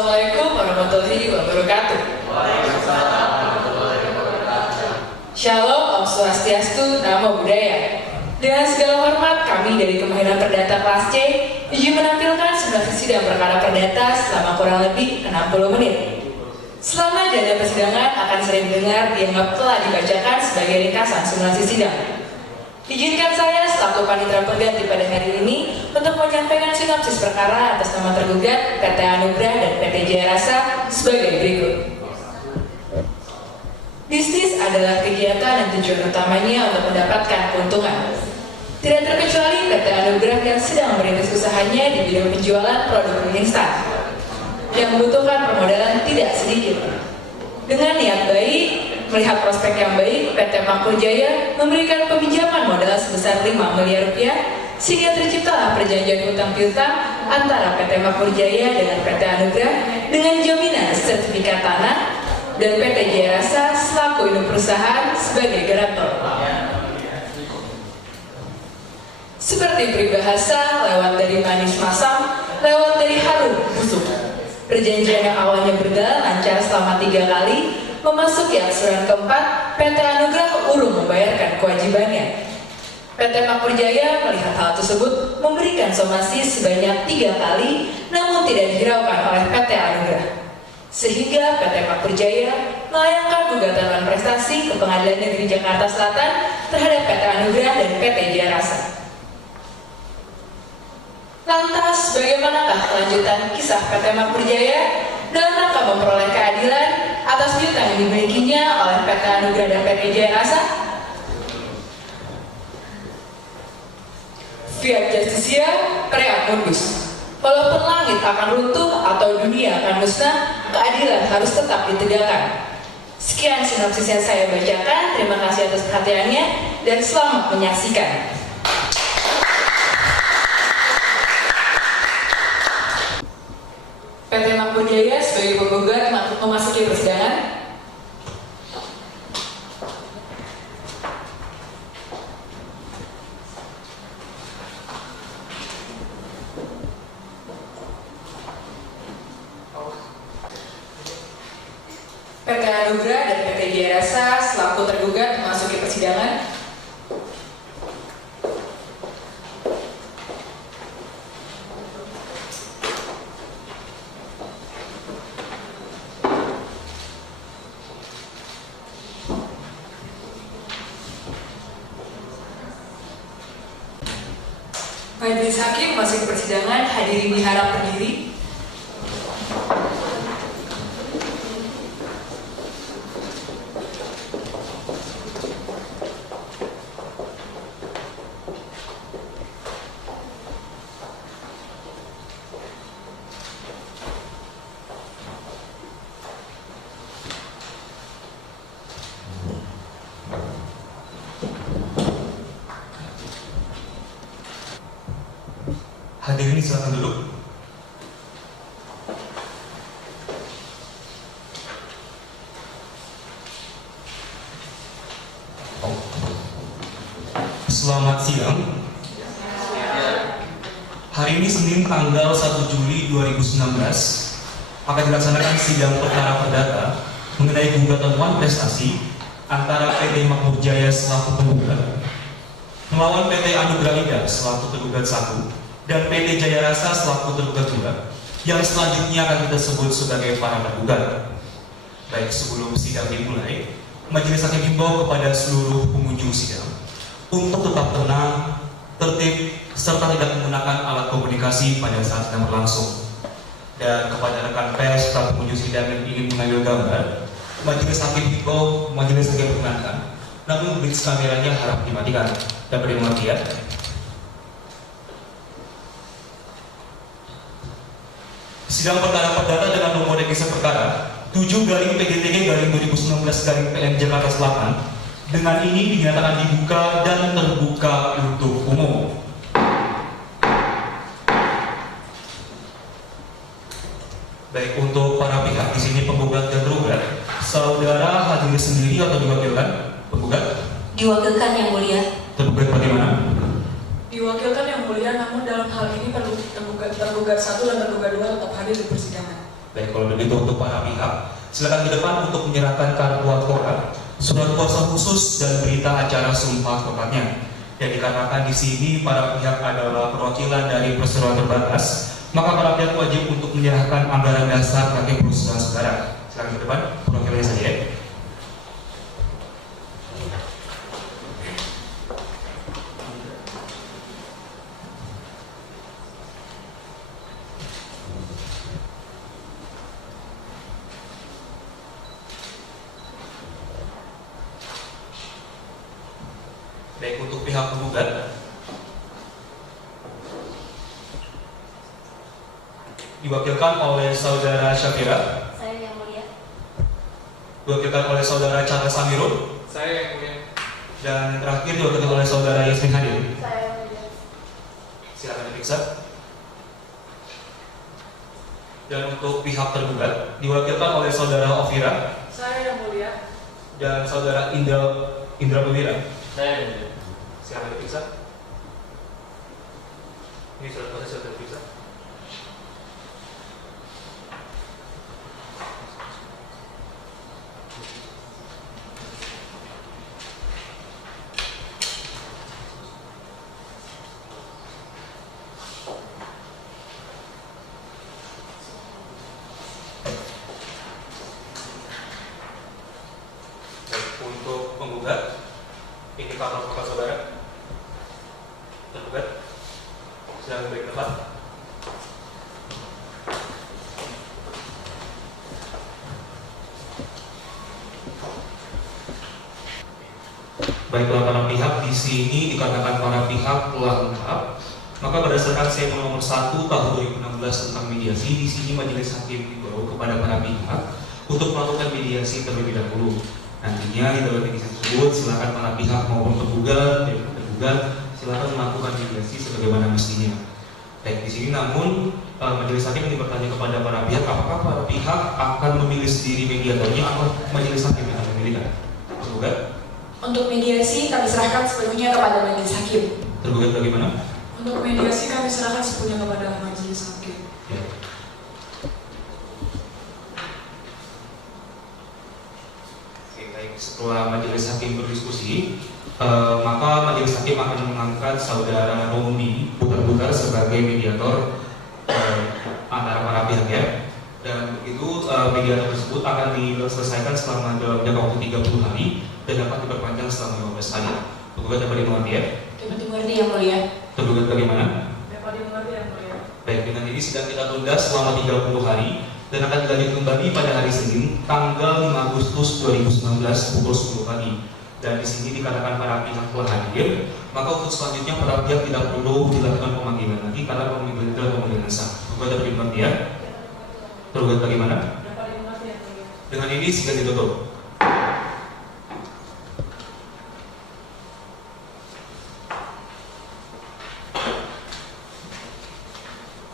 Assalamualaikum warahmatullahi wabarakatuh. Shalom, Om Swastiastu, Namo Buddhaya. Dengan segala hormat, kami dari Kemahiran Perdata kelas C izin menampilkan simulasi sidang perkara perdata selama kurang lebih 60 menit. Selama jalannya persidangan akan sering dengar dianggap telah dibacakan sebagai ringkasan simulasi sidang. Izinkan saya selaku panitera pengganti pada hari ini untuk menyampaikan sinopsis perkara atas nama tergugat PT Anugrah dan PT Jaya Rasa sebagai berikut. Bisnis adalah kegiatan dan tujuan utamanya untuk mendapatkan keuntungan. Tidak terkecuali PT Anugrah yang sedang merintis usahanya di bidang penjualan produk mie instan yang membutuhkan permodalan tidak sedikit. Dengan niat baik, melihat prospek yang baik, PT Makmur Jaya memberikan peminjaman modal sebesar 5 miliar rupiah sehingga terciptalah perjanjian hutang piutang antara PT Makmur Jaya dengan PT Anugrah dengan jaminan sertifikat tanah dan PT Jaya Rasa selaku induk perusahaan sebagai garantor. Seperti peribahasa, lewat dari manis masam, lewat dari harum busuk. Perjanjian yang awalnya berjalan lancar selama 3 kali, memasuki aksuran keempat, PT Anugrah urung membayarkan kewajibannya. PT Makmur Jaya melihat hal tersebut memberikan somasi sebanyak 3 kali, namun tidak dihiraukan oleh PT Anugrah. Sehingga PT Makmur Jaya melayangkan gugatan non prestasi ke Pengadilan Negeri Jakarta Selatan terhadap PT Anugrah dan PT Jaya Rasa. Lantas, bagaimanakah kelanjutan kisah PT Makmur Jaya dalam rangka memperoleh keadilan atas piutang yang dimilikinya oleh PT Anugrah dan PT Jaya Rasa? Fiat Justitia Prea Mundus. Walaupun langit akan runtuh atau dunia akan musnah, keadilan harus tetap ditegakkan. Sekian sinopsis yang saya bacakan. Terima kasih atas perhatiannya dan selamat menyaksikan. PT Makmur Jaya sebagai penggugat memasuki persidangan. PT Anugrah dan PT Jaya Rasa selaku tergugat memasuki persidangan. Majelis Hakim memasuki persidangan, hadirin diharap berdiri. Hadirin silakan duduk. Selamat siang. Hari ini Senin tanggal 1 Juli 2019 akan dilaksanakan sidang perkara perdata mengenai gugatan non prestasi antara PT Makmur Jaya selaku penggugat melawan PT Anugrah Indah selaku tergugat 1 dan PT Jaya Rasa selaku tergugat 2 yang selanjutnya akan kita sebut sebagai para tergugat. Baik, sebelum sidang dimulai, majelis hakim himbau kepada seluruh pengunjung sidang untuk tetap tenang, tertib, serta tidak menggunakan alat komunikasi pada saat sidang berlangsung. Dan kepada rekan pers serta pengunjung sidang yang ingin mengambil gambar, majelis hakim himbau, majelis hakim perkenankan, namun blitz kameranya harap dimatikan. Dapat dimengerti ya? Sidang perkara perdata dengan nomor register perkara 7/PGTG/2019/PN Jakarta Selatan dengan ini dinyatakan dibuka dan terbuka untuk umum. Baik, untuk para pihak di sini penggugat dan tergugat, saudara hadir sendiri atau diwakilkan? Penggugat? Diwakilkan yang mulia. Tergugat bagaimana? Diwakilkan yang mulia, namun dalam hal ini tergugat 1 dan tergugat 2 tetap hadir di persidangan. Baik, kalau begitu untuk para pihak, silakan ke depan untuk menyerahkan kartu advokat, surat kuasa khusus dan berita acara sumpah advokatnya. Dan dikarenakan di sini para pihak adalah perwakilan dari perseroan terbatas, maka para pihak wajib untuk menyerahkan anggaran dasar bagi perusahaan saudara. Silakan ke depan, perwakilannya saja ya. Baik, untuk pihak penggugat diwakilkan oleh saudara Syafira, Saya yang mulia. diwakilkan oleh saudara Charles Amirul, Saya yang mulia. dan yang terakhir diwakilkan oleh saudara Yasmin Hadir. Saya yang mulia. Silakan diperiksa. Dan untuk pihak tergugat diwakilkan oleh saudara Ofira Saya yang mulia. dan saudara Indra Bewira. Saya yang mulia. Silakan diperiksa. Ini surat kuasa sudah diperiksa. Baik, untuk penggugat, ini kartu advokat saudara. Tergugat, sedang beri tempat. Baiklah para pihak, di sini dikarenakan para pihak telah lengkap, maka berdasarkan SEMO nomor 1 tahun 2016 tentang mediasi, di sini majelis hakim dibawa kepada para pihak untuk melakukan mediasi terlebih dahulu. Nantinya di dalam mediasi tersebut silakan para pihak maupun tergugat silakan melakukan mediasi sebagaimana mestinya. Baik, di sini namun majelis hakim ini bertanya kepada para pihak, apakah para pihak akan memilih sendiri mediatornya atau majelis hakim yang akan memilihkan? Tergugat? Untuk mediasi kami serahkan sepenuhnya kepada majelis hakim. Tergugat bagaimana? Untuk mediasi kami serahkan sepenuhnya kepada majelis hakim. Ya. Oke, baik. Setelah majelis hakim berdiskusi, maka majelis hakim akan mengangkat saudara Romi Putar-Putar sebagai mediator antara para pihak ya. Dan begitu mediator tersebut akan diselesaikan selama dalam jangka waktu 30 hari dan dapat diperpanjang selama 15 hari. Tergugat dapat dimengerti ya? Dapat dimengerti yang mulia. Tergugat bagaimana? Dapat dimengerti yang mulia. Baik, dengan ini sidang kita tunda selama 30 hari dan akan dilanjut kembali pada hari Senin tanggal 5 Agustus 2019 pukul 10 pagi. Dan di sini dikatakan para pihak telah hadir, maka untuk selanjutnya para pihak tidak perlu dilakukan pemanggilan lagi karena pemanggilan itu adalah pemanggilan sah. Tergugat dapat dimengerti ya? Tergugat bagaimana? Dapat dimengerti yang mulia. Dengan ini sidang ditutup.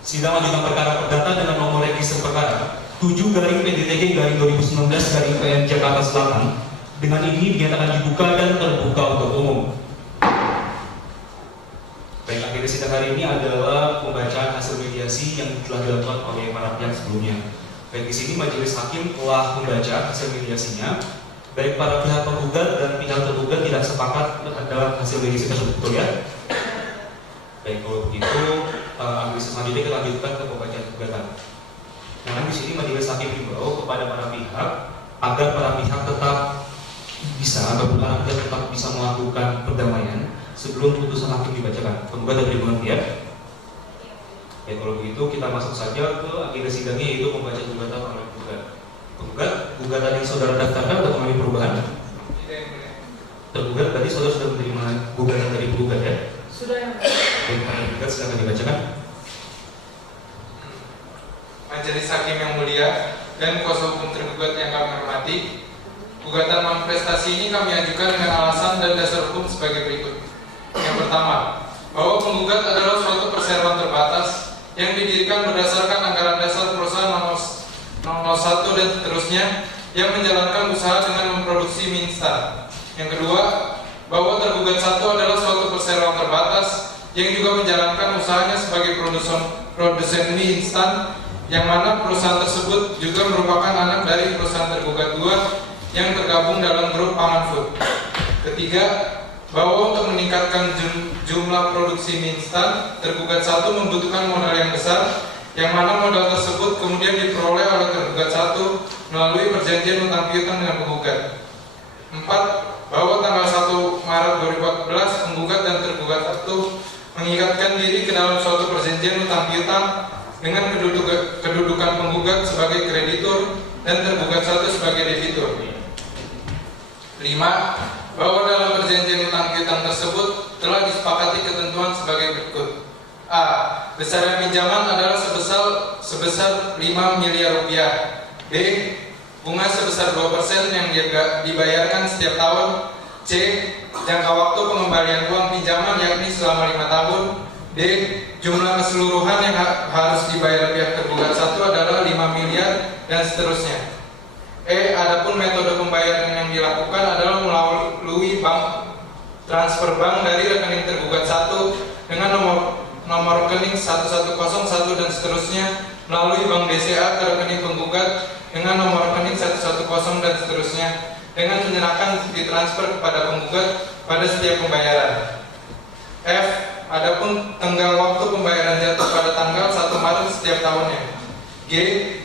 Sidang lanjutan perkara perdata dengan nomor register perkara 7/PDTG/2019/PN Jakarta Selatan. Dengan ini dinyatakan dibuka dan terbuka untuk umum. Baik, akhir sidang hari ini adalah pembacaan hasil mediasi yang telah dilakukan oleh para pihak sebelumnya. Baik, di sini majelis hakim telah membaca hasil mediasinya. Baik para pihak penggugat dan pihak tergugat tidak sepakat terhadap hasil mediasi tersebut, betul ya? Baik, kalau begitu, analisis selanjutnya kita lanjutkan ke pembacaan gugatan. Nah, di sini majelis hakim himbau kepada para pihak agar para pihak tetap bisa melakukan perdamaian sebelum putusan hakim dibacakan. Penggugat dari mengerti ya? Ya, kalau begitu kita masuk saja ke agenda sidangnya, yaitu pembacaan gugatan oleh penggugat. Penggugat, gugatan yang saudara daftarkan atau mengalami perubahan? Tidak yang mulia. Tergugat, tadi saudara sudah menerima gugatan dari penggugat ya? Sudah yang Baik, penggugat silakan dibacakan. Majelis Hakim yang mulia dan kuasa hukum tergugat yang kami hormati, gugatan manifestasi ini kami ajukan dengan alasan dan dasar hukum sebagai berikut. Yang pertama, bahwa penggugat adalah suatu perseroan terbatas yang didirikan berdasarkan anggaran dasar perusahaan nomor 1 dan seterusnya yang menjalankan usaha dengan memproduksi mie instan. Yang kedua, bahwa tergugat satu adalah suatu perseroan terbatas yang juga menjalankan usahanya sebagai produsen mie instan yang mana perusahaan tersebut juga merupakan anak dari perusahaan tergugat 2 yang tergabung dalam grup Pangan Food. Ketiga, bahwa untuk meningkatkan jumlah produksi mie instan, tergugat 1 membutuhkan modal yang besar, yang mana modal tersebut kemudian diperoleh oleh tergugat 1 melalui perjanjian utang piutang dengan penggugat. 4. Bahwa tanggal 1 Maret 2014 penggugat dan tergugat 1 mengikatkan diri ke dalam suatu perjanjian utang piutang dengan kedudukan penggugat sebagai kreditur dan tergugat 1 sebagai debitur. 5. Bahwa dalam perjanjian utang piutang tersebut telah disepakati ketentuan sebagai berikut. A. Besaran pinjaman adalah sebesar 5 miliar rupiah. B. Bunga sebesar 2% yang dibayarkan setiap tahun. C. Jangka waktu pengembalian uang pinjaman yakni selama 5 tahun. D. Jumlah keseluruhan yang harus dibayar pihak tergugat 1 adalah 5 miliar dan seterusnya. E. Adapun metode pembayaran yang dilakukan adalah melalui transfer bank dari rekening tergugat 1 dengan nomor rekening 1101 dan seterusnya melalui Bank BCA ke rekening penggugat dengan nomor rekening 110 dan seterusnya dengan menyerahkan bukti transfer kepada penggugat pada setiap pembayaran. F. Adapun tenggang waktu pembayaran jatuh pada tanggal 1 Maret setiap tahunnya. G.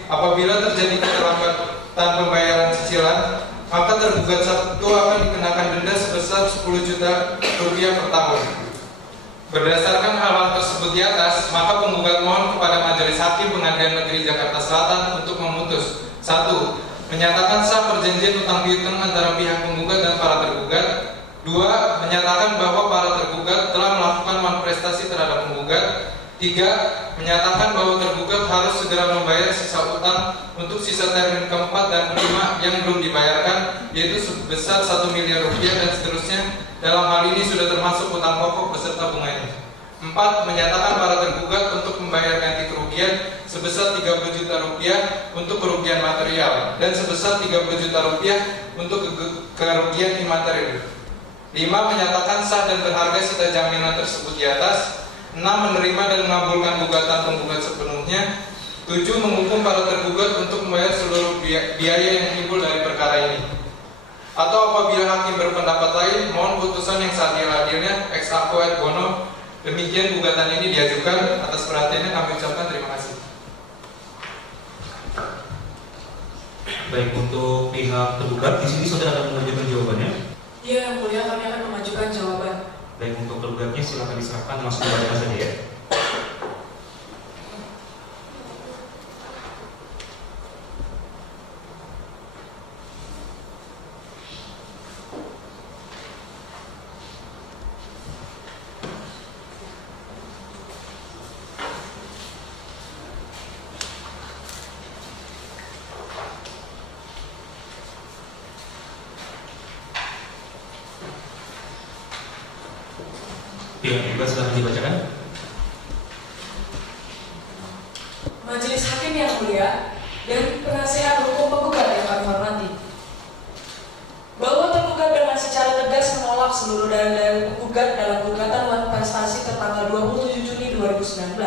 Apabila terjadi keterlambatan pembayaran cicilan, maka tergugat 1 akan dikenakan denda sebesar 10 juta rupiah per tahun. Berdasarkan hal-hal tersebut di atas, maka penggugat mohon kepada Majelis Hakim Pengadilan Negeri Jakarta Selatan untuk memutus 1. Menyatakan sah perjanjian utang piutang antara pihak penggugat dan para tergugat. 2. Menyatakan bahwa para tergugat telah melakukan manifestasi terhadap penggugat. 3. Menyatakan bahwa tergugat harus segera membayar sisa utang untuk sisa termin keempat dan kelima yang belum dibayarkan, yaitu sebesar 1 miliar rupiah dan seterusnya. Dalam hal ini sudah termasuk utang pokok beserta bunganya. 4. Menyatakan para tergugat untuk membayar ganti kerugian sebesar 30 juta rupiah untuk kerugian material dan sebesar 30 juta rupiah untuk kerugian imaterial. 5. Menyatakan sah dan berharga sita jaminan tersebut di atas. 6. Menerima dan mengabulkan gugatan penggugat sepenuhnya. 7. Menghukum para tergugat untuk membayar seluruh biaya yang timbul dari perkara ini. Atau apabila hakim berpendapat lain, mohon putusan yang seadil-adilnya ex aequo et bono. Demikian gugatan ini diajukan. Atas perhatiannya kami ucapkan terima kasih. Baik, untuk pihak tergugat di sini saudara akan mengajukan jawabannya. Iya, Yang Mulia, kami akan mengajukan jawaban. Baik, untuk tergugatnya silakan diserahkan langsung kepada saja ya. Pihak tergugat silahkan dibacakan. Majelis Hakim yang mulia dan penasihat hukum penggugat yang kami hormati, bahwa tergugat dengan secara tegas menolak seluruh dalil-dalil penggugat dalam gugatan manifestasi tertanggal 27 Juni 2019,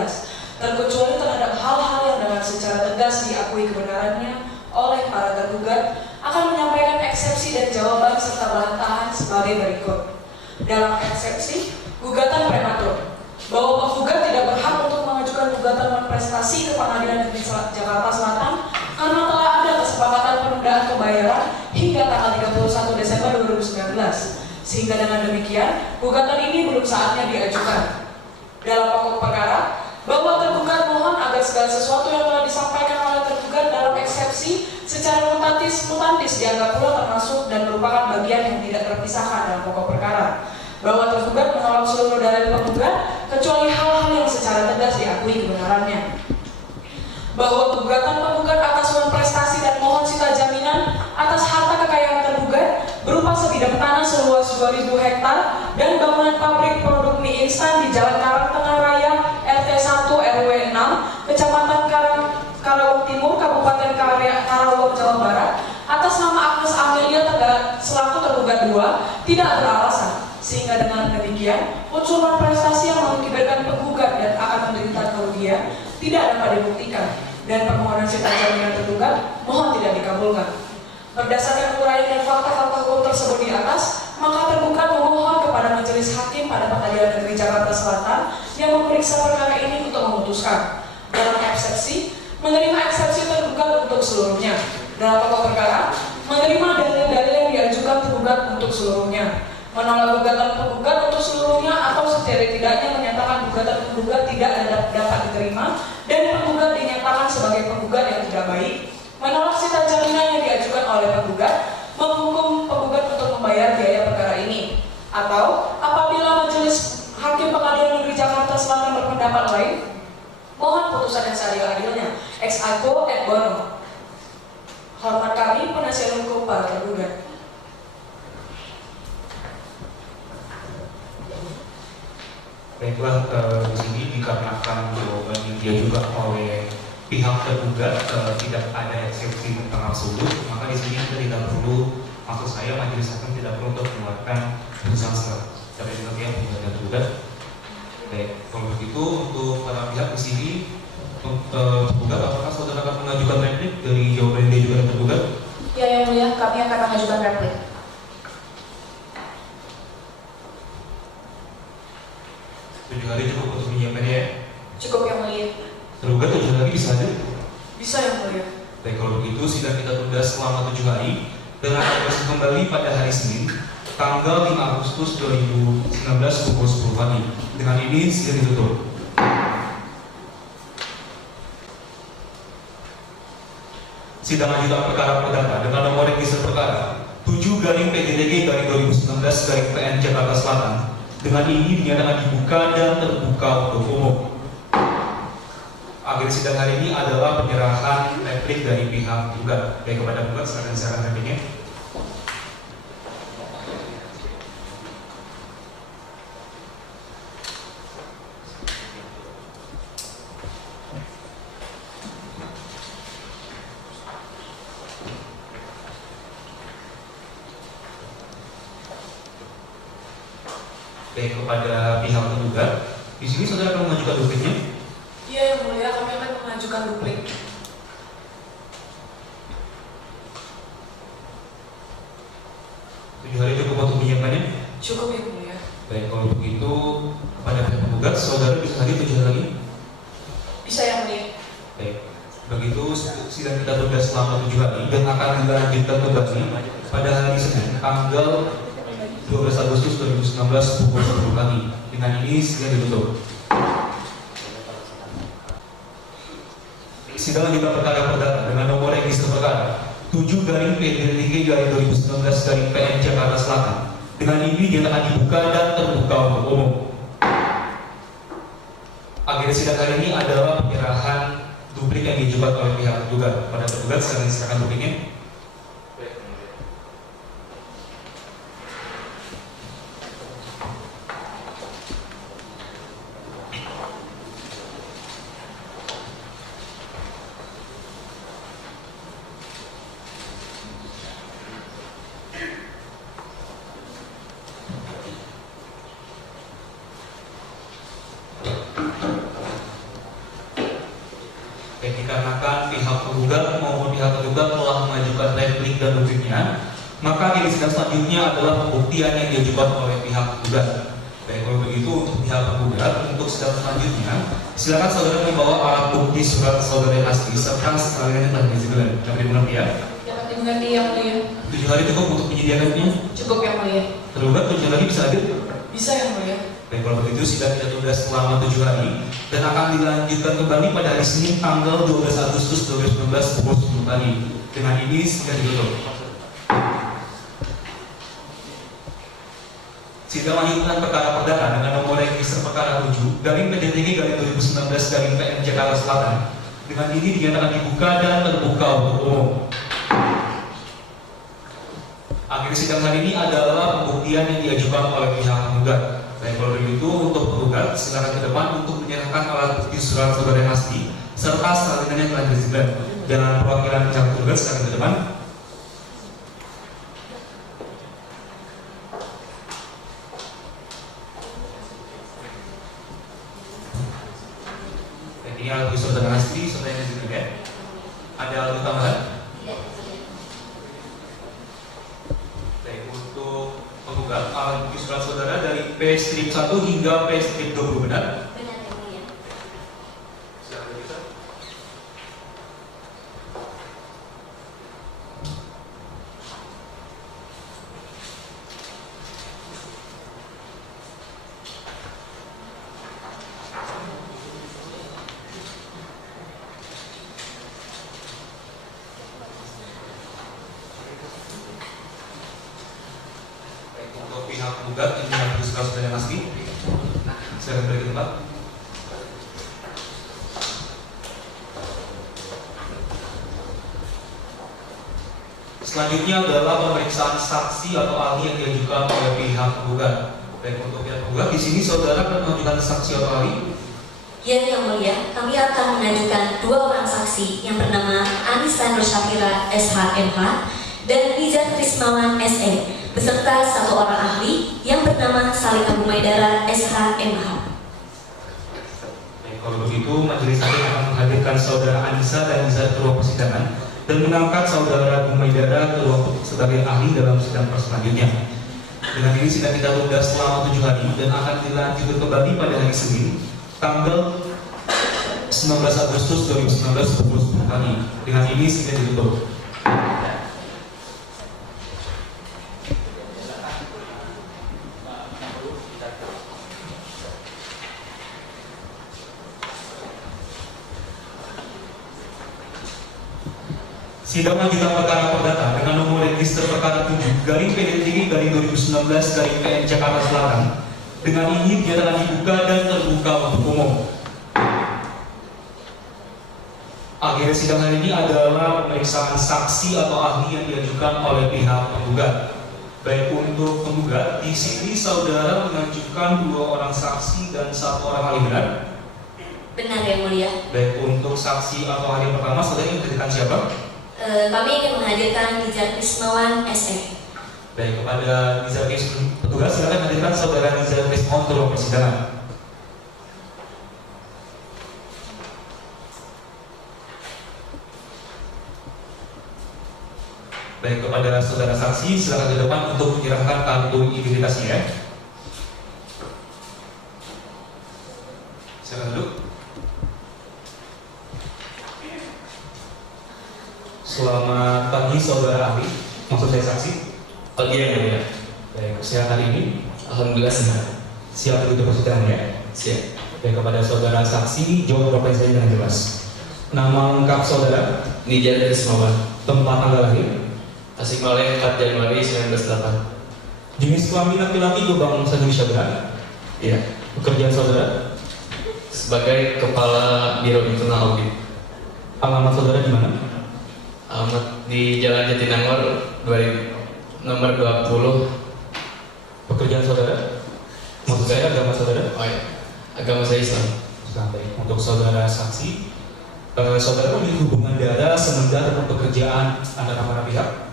terkecuali terhadap hal-hal yang dengan secara tegas diakui kebenarannya oleh para tergugat, akan menyampaikan eksepsi dan jawaban serta bantahan sebagai berikut. Dalam eksepsi, gugatan prematur, bahwa penggugat tidak berhak untuk mengajukan gugatan manifestasi ke Pengadilan Negeri Jakarta Selatan karena telah ada kesepakatan penundaan pembayaran hingga tanggal 31 Desember 2019, sehingga dengan demikian gugatan ini belum saatnya diajukan. Dalam pokok perkara, bahwa tergugat mohon agar segala sesuatu yang telah disampaikan oleh tergugat dalam eksepsi secara mutantis dianggap pula termasuk dan merupakan bagian yang tidak terpisahkan dalam pokok perkara. Bahwa tergugat menolak seluruh dalil penggugat kecuali hal-hal yang secara tegas diakui kebenarannya. Bahwa gugatan penggugat atas uang prestasi dan mohon sita jaminan atas harta kekayaan tergugat berupa sebidang tanah seluas 2.000 hektar dan bangunan pabrik produk mie instan di Jalan Karangtengah Raya RT 1 RW 6 Kecamatan Karawang Timur Kabupaten Karawang Jawa Barat atas nama Agnes Amelia selaku tergugat 2 tidak beralasan, sehingga dengan demikian unsur prestasi yang mengakibatkan penggugat dan akan menderita kerugian tidak dapat dibuktikan. dan permohonan sita jaminan tergugat mohon tidak dikabulkan. Berdasarkan uraian dan fakta-fakta hukum tersebut di atas, maka tergugat memohon kepada Majelis Hakim pada Pengadilan Negeri Jakarta Selatan yang memeriksa perkara ini untuk memutuskan. Dalam eksepsi, menerima eksepsi tergugat untuk seluruhnya. Dalam pokok perkara, menerima dalil-dalil yang diajukan tergugat untuk seluruhnya. Menolak gugatan penggugat untuk seluruhnya atau setidak-tidaknya menyatakan gugatan penggugat tidak dapat diterima dan penggugat dinyatakan sebagai penggugat yang tidak baik. Menolak sita jaminan yang diajukan oleh penggugat, menghukum penggugat untuk membayar biaya perkara ini. Atau apabila Majelis Hakim Pengadilan Negeri Jakarta Selatan berpendapat lain, mohon putusan yang seadil-adilnya. Ex aequo et bono. Hormat kami, penasihat hukum para tergugat. Baiklah, di sini dikarenakan jawaban yang diajukan oleh pihak tergugat tidak ada eksepsi tentang absolut, maka di sini kita tidak perlu, maksud saya majelis hakim tidak perlu untuk mengeluarkan putusan selah. Tapi juga yang tergugat. Baik, kalau begitu untuk para pihak di sini tergugat, apakah saudara akan mengajukan replik dari jawaban yang diajukan tergugat? Ya, yang mulia, kami akan mengajukan replik. 7 hari cukup untuk menyiapkannya ya? Cukup, yang mulia. Tergugat 7 hari bisa hadir? Bisa yang mulia. Baik, kalau begitu sidang kita tunda selama 7 hari dan akan berlangsung kembali pada hari Senin tanggal 5 Agustus 2019 pukul 10 pagi. Dengan ini sidang ditutup. Sidang lanjutan perkara perdata dengan nomor register perkara 7/PDTG/2019/PN Jakarta Selatan. Dengan ini dinyatakan dibuka dan terbuka untuk umum. Akhir sidang hari ini adalah penyerahan replik dari pihak tergugat. Baik, kepada tergugat silakan diserahkan repliknya. Baik, kepada pihak tergugat, di sini saudara akan mengajukan dupliknya. Iya yang mulia, kami akan mengajukan duplik. Tujuh hari cukup untuk menyiapkannya. Cukup yang mulia. Baik, kalau begitu kepada pihak tergugat, saudara bisa hadir 7 hari lagi. Bisa yang mulia. Baik, begitu sidang kita tunda selama 7 hari dan akan dilanjutkan kembali pada hari Senin tanggal 12 Agustus 2019 pukul 10 pagi. Dengan ini sidang ditutup. Sidang lanjutan perkara perdata dengan nomor register perkara 7/PDTG/2019/PN Jakarta Selatan. Dengan ini dinyatakan dibuka dan terbuka untuk umum. Akhir sidang kali ini adalah penyerahan duplik yang diajukan oleh pihak tergugat. Pada tergugat silakan dupliknya. Dikarenakan pihak tergugat maupun pihak tergugat telah mengajukan replik dan dupliknya, maka di sidang selanjutnya adalah pembuktian yang diajukan oleh pihak tergugat. Baik, kalau begitu untuk pihak tergugat, untuk sidang selanjutnya, silakan saudara membawa alat bukti surat saudara yang asli serta sekalian yang telah disediakan. Dapat dimengerti ya? Dapat dimengerti yang mulia. 7 hari cukup untuk menyediakannya. Cukup yang mulia. Tergugat 7 hari bisa hadir? Bisa yang mulia. Baik, kalau begitu sidang kita tunda selama 7 hari dan akan dilanjutkan kembali pada hari Senin tanggal 12 Agustus 2019 pukul 10 pagi. Dengan ini sidang ditutup. Sidang lanjutan perkara perdata dengan nomor register perkara 7/PDTG/2019/PN Jakarta Selatan. Dengan ini dinyatakan dibuka dan terbuka untuk umum. Akhir sidang hari ini adalah pembuktian yang diajukan oleh pihak tergugat. Baik, kalau begitu untuk tergugat silakan ke depan untuk menyerahkan alat bukti surat saudara yang asli serta salinan yang telah disediakan. Dan perwakilan pihak tergugat silakan ke depan. Baik, ini alat bukti saudara asli, saudara yang disediakan. akan bukti surat saudara dari P-1 hingga P-20, benar? Benar yang mulia. Silakan diperiksa. Baik, untuk pihak penggugat ini yang bukti surat saudara yang asli. Silakan beri ke tempat. Selanjutnya adalah pemeriksaan saksi atau ahli yang diajukan oleh pihak penggugat. Baik, untuk pihak penggugat di sini saudara akan mengajukan saksi atau ahli. Ya yang mulia, kami akan mengajukan 2 orang saksi yang bernama Anissa Nur Syafira SHMH dan Nizar Krismawan SE beserta 1 orang ahli yang bernama Salika Bumaidara SHMH. Baik, kalau begitu majelis hakim akan menghadirkan saudara Anissa dan Nizar ke ruang persidangan dan mengangkat saudara Bumaidara ke ruang sebagai ahli dalam sidang selanjutnya. Dengan ini sidang kita tunda selama 7 hari dan akan dilanjutkan kembali pada hari Senin tanggal 19 Agustus 2019 pukul 10 pagi. Dengan ini sidang ditutup. Sidang lanjutan perkara perdata dengan nomor register perkara 7 /PDTG/2019/PN Jakarta Selatan. Dengan ini dinyatakan dibuka dan terbuka untuk umum. Akhir sidang hari ini adalah pemeriksaan saksi atau ahli yang diajukan oleh pihak penggugat. Baik, untuk penggugat di sini saudara mengajukan 2 orang saksi dan 1 orang ahli, benar? Benar yang mulia. Baik, untuk saksi atau ahli pertama saudara yang menghadirkan siapa? Kami ingin menghadirkan Nizar Krismawan SE. Baik, kepada Nizar Krismawan, petugas silakan hadirkan saudara Nizar Krismawan ke ruang persidangan. Baik, kepada saudara saksi silakan ke depan untuk menyerahkan kartu identitasnya. Silakan duduk. Selamat pagi saudara ahli, maksud saya saksi. Pagi yang mulia. Baik, silakan ini. Alhamdulillah senang. Siap untuk persidangan ya. Siap. Baik, kepada saudara saksi jawab profesi dengan jelas. Nama lengkap saudara, Nizar Krismawan. tempat tanggal lahir, Tasikmalaya 4 Januari 1998. jenis kelamin laki-laki Gebang Indonesia, benar? Iya. Pekerjaan saudara, Sebagai Kepala Biro Internal Audit. alamat saudara di mana? Alamat di Jalan Jatinangor 2000, nomor 20. Pekerjaan saudara, maksud saya agama saudara. Oh iya. Agama saya Islam. Baik, untuk saudara saksi, saudara memiliki hubungan darah semenjak dalam pekerjaan antara para pihak.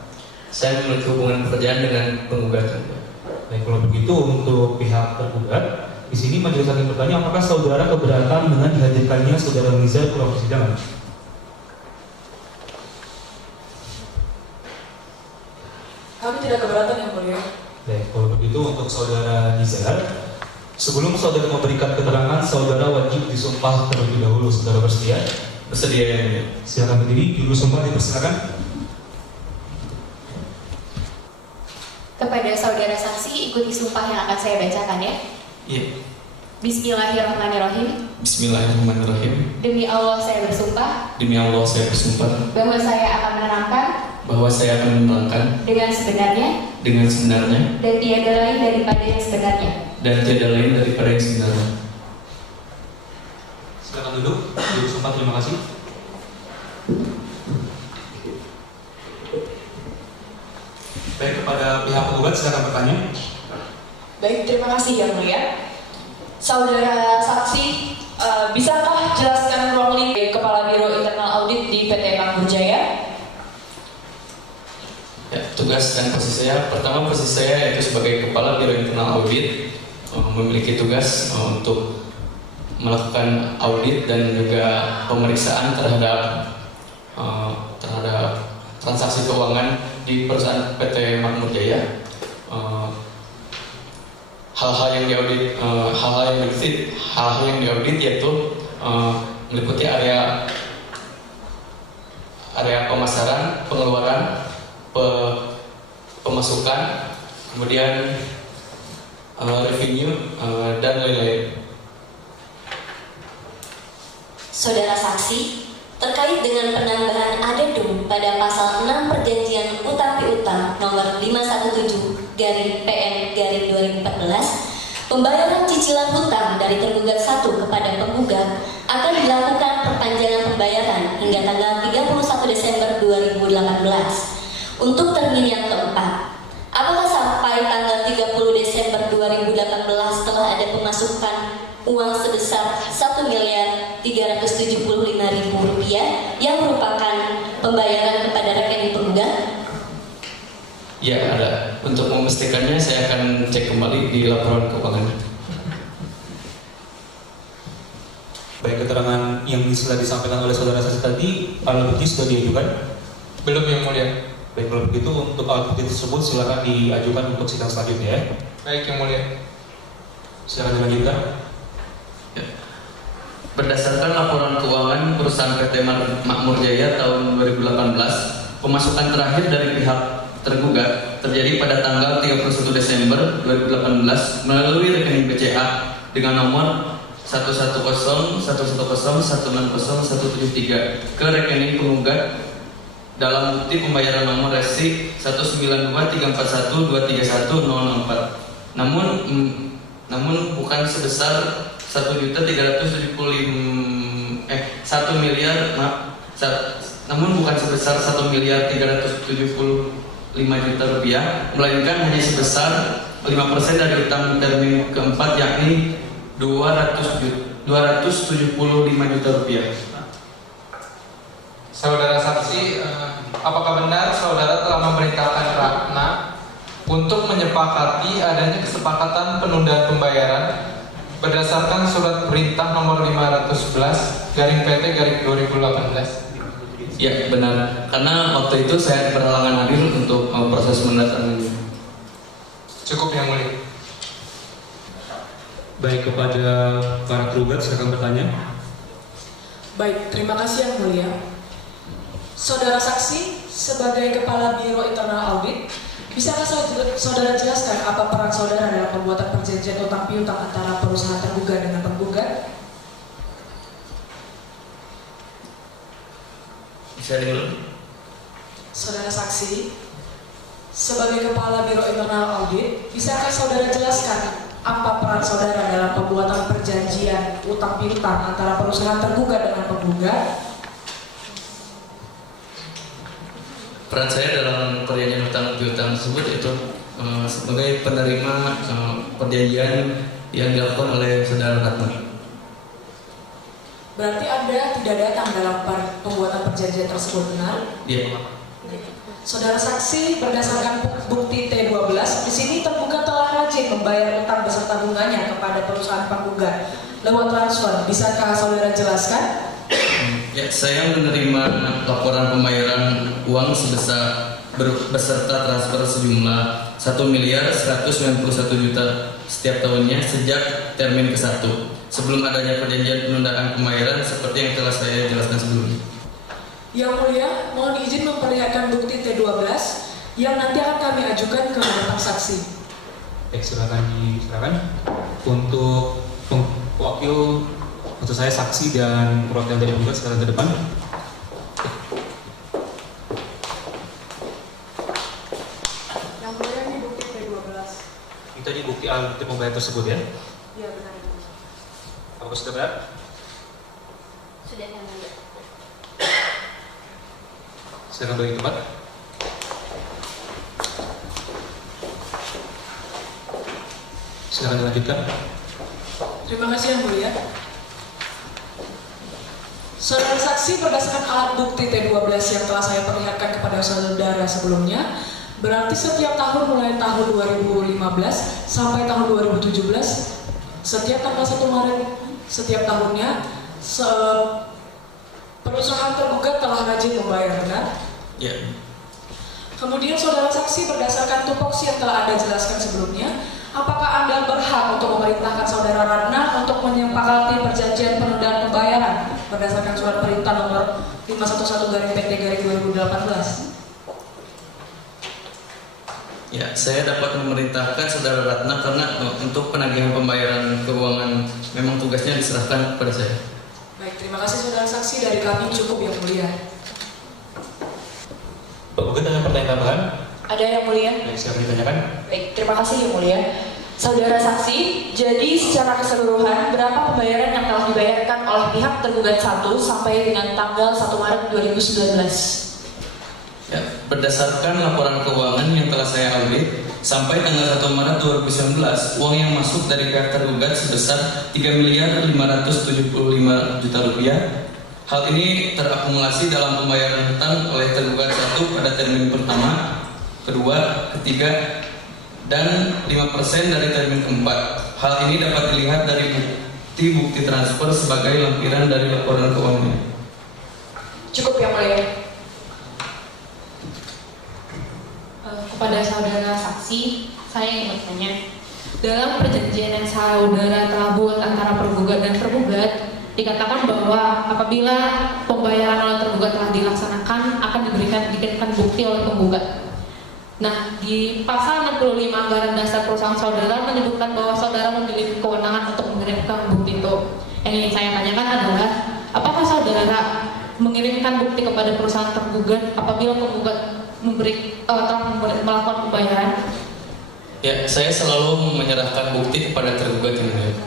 Saya memiliki hubungan pekerjaan dengan penggugat. Baik, kalau begitu untuk pihak tergugat, di sini majelis hakim bertanya apakah saudara keberatan dengan dihadirkannya saudara Nizar ke ruang persidangan? Kami tidak keberatan yang mulia. Baik, kalau begitu untuk saudara Nizar, sebelum saudara memberikan keterangan, saudara wajib disumpah terlebih dahulu. Saudara bersedia? Bersedia yang mulia. Silakan berdiri, juru sumpah dipersilakan. Kepada saudara saksi, ikuti sumpah yang akan saya bacakan ya. Iya. Bismillahirrahmanirrahim. Bismillahirrahmanirrahim. Demi Allah saya bersumpah Demi Allah saya bersumpah bahwa saya akan menerangkan bahwa saya akan menerangkan dengan sebenarnya dengan sebenarnya dan tiada lain daripada yang sebenarnya. dan tiada lain daripada yang sebenarnya. Silakan duduk, juru sumpah, terima kasih. Baik, kepada pihak penggugat silakan bertanya. Baik, terima kasih yang mulia. Saudara saksi, bisakah jelaskan ruang lingkup Kepala Biro Internal Audit di PT Makmur Jaya? Ya, tugas dan posisi saya, pertama posisi saya yaitu sebagai Kepala Biro Internal Audit, memiliki tugas untuk melakukan audit dan juga pemeriksaan terhadap transaksi keuangan di perusahaan PT Makmur Jaya. hal-hal yang diaudit, hal-hal yang diaudit yaitu meliputi area pemasaran, pengeluaran, pemasukan, kemudian revenue dan lain-lain. Saudara saksi, terkait dengan penambahan adendum pada pasal 6 Perjanjian Utang Piutang nomor 517/PN/2014, pembayaran cicilan hutang dari tergugat 1 kepada penggugat akan dilakukan perpanjangan pembayaran hingga tanggal 31 Desember 2018. Untuk termin yang keempat, apakah sampai tanggal 30 Desember 2018 telah ada pemasukan uang sebesar Rp1.375.000 yang merupakan pembayaran kepada rekening penggugat? Ya, ada. Untuk memastikannya saya akan cek kembali di laporan keuangan. Baik, keterangan yang sudah disampaikan oleh saudara saksi tadi, alat bukti sudah diajukan? Belum yang mulia. Baik, kalau begitu untuk alat bukti tersebut silakan diajukan untuk sidang selanjutnya ya. Baik yang mulia. Silakan dilanjutkan. Berdasarkan laporan keuangan perusahaan PT Makmur Jaya tahun 2018, pemasukan terakhir dari pihak tergugat terjadi pada tanggal 31 Desember 2018 melalui rekening BCA dengan nomor 11011019013 ke rekening penggugat dalam bukti pembayaran nomor resi 19234123104. Namun bukan sebesar 1.375 namun bukan sebesar 1.375.000.000 rupiah, melainkan hanya sebesar 5% dari utang termin keempat, yakni 275 juta rupiah. Saudara saksi, apakah benar saudara telah memerintahkan Ratna untuk menyepakati adanya kesepakatan penundaan pembayaran berdasarkan surat perintah nomor 511/PT/2018? Ya, benar. Karena waktu itu saya berhalangan hadir untuk proses mendatangani. Cukup yang mulia. Baik, kepada para tergugat silakan bertanya. Baik, terima kasih yang mulia. Saudara saksi, sebagai Kepala Biro Internal Audit, bisakah saudara jelaskan apa peran saudara dalam pembuatan perjanjian utang piutang antara perusahaan tergugat dengan penggugat? Bisa dulu. Saudara saksi, sebagai Kepala Biro Internal Audit, bisakah saudara jelaskan apa peran saudara dalam pembuatan perjanjian utang piutang antara perusahaan tergugat dengan penggugat? Peran saya dalam perjanjian utang piutang tersebut itu sebagai penerima perjanjian yang dilakukan oleh saudara Ratna. Berarti Anda tidak datang dalam pembuatan perjanjian tersebut, benar? Iya. Saudara saksi, berdasarkan bukti T12, di sini tergugat telah rajin membayar utang beserta bunganya kepada perusahaan penggugat lewat transfer. Bisakah saudara jelaskan? Ya, saya menerima laporan pembayaran uang sebesar beserta transfer sejumlah 1.191.000.000 setiap tahunnya sejak termin ke-1 sebelum adanya perjanjian penundaan pembayaran seperti yang telah saya jelaskan sebelumnya. Yang mulia, mohon izin memperlihatkan bukti T12 yang nanti akan kami ajukan ke hadapan saksi. Baik, silakan. Untuk wakil, maksud saya saksi dan perwakilan dari penggugat silakan ke depan. Yang mulia, ini bukti T12. Itu tadi bukti alat bukti pembayaran tersebut ya. Iya, benar. Apakah sudah benar? Sudah, yang mulia. Silakan bagi tempat. Silakan dilanjutkan. Terima kasih yang mulia. Saudara saksi, berdasarkan alat bukti T12 yang telah saya perlihatkan kepada saudara sebelumnya, berarti setiap tahun mulai tahun 2015 sampai tahun 2017, setiap tanggal 1 Maret setiap tahunnya, perusahaan tergugat telah rajin membayar, benar? Ya. Kemudian saudara saksi, berdasarkan tupoksi yang telah Anda jelaskan sebelumnya, apakah Anda berhak hak untuk memerintahkan Saudara Ratna untuk menyepakati perjanjian penundaan pembayaran berdasarkan surat perintah nomor 511/PT/2018. Ya, saya dapat memerintahkan Saudara Ratna karena untuk penagihan pembayaran keuangan memang tugasnya diserahkan kepada saya. Baik, terima kasih saudara saksi, dari kami cukup yang mulia. Penggugat ada pertanyaan tambahan? Ada yang mulia? Baik, silakan ditanyakan. Baik, terima kasih yang mulia. Saudara saksi, jadi secara keseluruhan berapa pembayaran yang telah dibayarkan oleh pihak tergugat 1 sampai dengan tanggal 1 Maret 2019? Ya, berdasarkan laporan keuangan yang telah saya audit, sampai tanggal 1 Maret 2019, uang yang masuk dari pihak tergugat sebesar 3.575.000.000 rupiah. Hal ini terakumulasi dalam pembayaran hutang oleh tergugat 1 pada termin pertama, kedua, ketiga, dan 5% dari termin keempat. Hal ini dapat dilihat dari bukti transfer sebagai lampiran dari laporan keuangan. Cukup yang mulia. Kepada saudara saksi, saya ingin bertanya. Dalam perjanjian yang saudara telah buat antara tergugat dan tergugat, dikatakan bahwa apabila pembayaran oleh tergugat telah dilaksanakan akan diberikan bukti oleh penggugat. Nah, di pasal 65 anggaran dasar perusahaan saudara menyebutkan bahwa saudara memiliki kewenangan untuk mengirimkan bukti itu. Yang ingin saya tanyakan adalah, apakah saudara mengirimkan bukti kepada perusahaan tergugat apabila penggugat telah melakukan pembayaran? Ya, saya selalu menyerahkan bukti kepada tergugat yang mulia.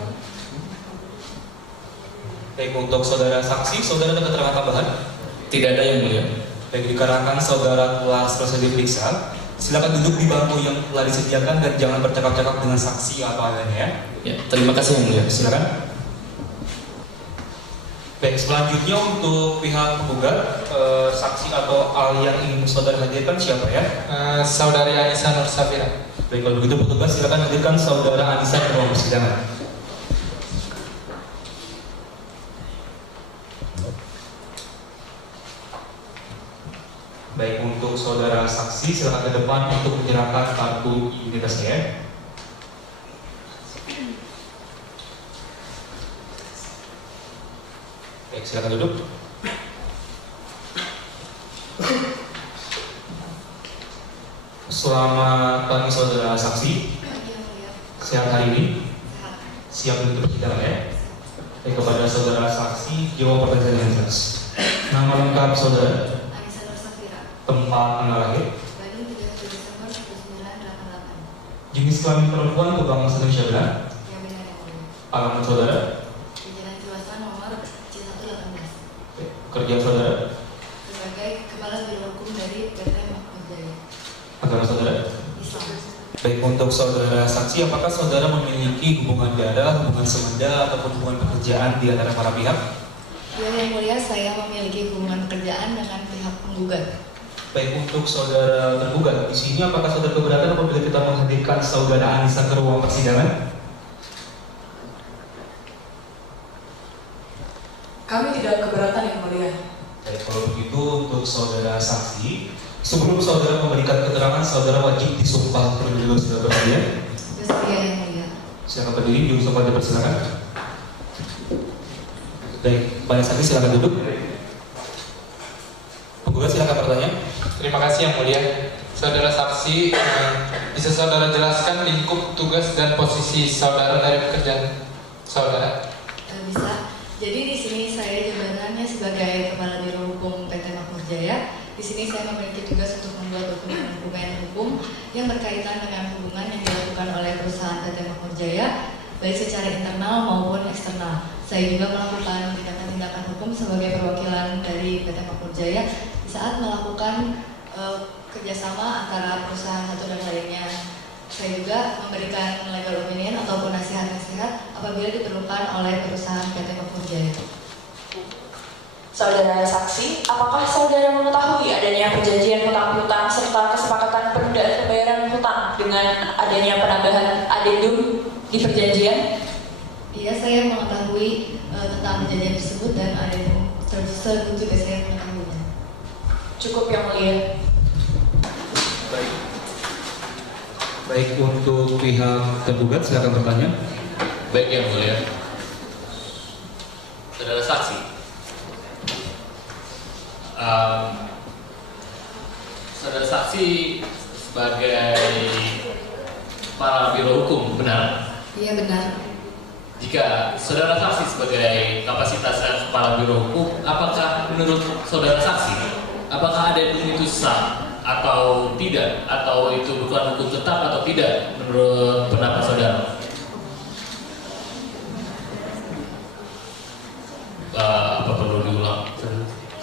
Baik, untuk saudara saksi, saudara ada keterangan tambahan? Tidak ada yang mulia. Baik, dikarenakan saudara telah selesai diperiksa, silakan duduk di bangku yang telah disediakan dan jangan bercakap-cakap dengan saksi atau lainnya. Ya, terima kasih yang mulia. Silakan. Baik, selanjutnya untuk pihak penggugat, saksi atau ahli yang ingin saudara hadirkan siapa ya? Saudari Anissa Nur Safira. Baik, kalau begitu petugas silakan hadirkan saudara Anissa ke ruang persidangan. Baik, untuk saudara saksi silakan ke depan untuk menyerahkan kartu identitasnya. Baik, silakan duduk. Selamat pagi saudara saksi. Sehat hari ini? Siap untuk persidangan ya? Baik, kepada saudara saksi jawab pertanyaan yang jelas. Nama lengkap saudara? Anissa Nur Safira, Tempat tanggal lahir? Bandung 31 Desember 1988. Jenis kelamin perempuan kebangsaan Indonesia benar? Yang benar yang mulia. Alamat saudara? Di Jalan Ciwasan nomor C118. Kerjaan saudara? Sebagai Kepala Biro Hukum dari PT Makmur Jaya. Agama saudara? Islam. Baik, untuk saudara saksi, apakah saudara memiliki hubungan darah, hubungan semenda, ataupun hubungan pekerjaan di antara para pihak? Ya yang mulia, saya memiliki hubungan pekerjaan dengan pihak penggugat. Baik, untuk saudara tergugat, di sini apakah saudara keberatan apabila kita menghadirkan saudara Anissa ke ruang persidangan? Kami tidak keberatan yang mulia. Baik, kalau begitu untuk saudara saksi, sebelum saudara memberikan keterangan, saudara wajib disumpah terlebih dahulu. Saudara bersedia? Bersedia yang mulia. Silakan berdiri, diusumpah dipersilakan. Baik, pada saksi silakan duduk. Penggugat silakan bertanya. Terima kasih yang mulia. Saudara saksi, bisa saudara jelaskan lingkup tugas dan posisi saudara dari pekerjaan saudara? Bisa. Jadi di sini saya jabatannya sebagai Kepala Biro Hukum PT Makmur Jaya. Di sini saya memiliki tugas untuk membuat dokumen-dokumen hukum yang berkaitan dengan hubungan yang dilakukan oleh perusahaan PT Makmur Jaya, baik secara internal maupun eksternal. Saya juga melakukan tindakan-tindakan hukum sebagai perwakilan dari PT Makmur Jaya di saat melakukan kerjasama antara perusahaan satu dan lainnya. Saya juga memberikan legal opinion ataupun nasihat-nasihat apabila diperlukan oleh perusahaan PT Makmur Jaya. Saudara saksi, apakah saudara mengetahui adanya perjanjian hutang piutang serta kesepakatan penundaan pembayaran hutang dengan adanya penambahan adendum di perjanjian? Iya, saya mengetahui tentang perjanjian tersebut dan adendum tersebut juga saya mengetahuinya. Cukup yang mulia. Baik. Baik, untuk pihak tergugat silakan bertanya. Baik yang mulia. Saudara saksi, saudara saksi sebagai kepala biro hukum benar? Iya benar. Jika saudara saksi sebagai kapasitas kepala biro hukum, apakah menurut saudara saksi, apakah ADN itu sah atau tidak, atau itu bukan hukum tetap atau tidak menurut pendapat saudara? Apa perlu diulang?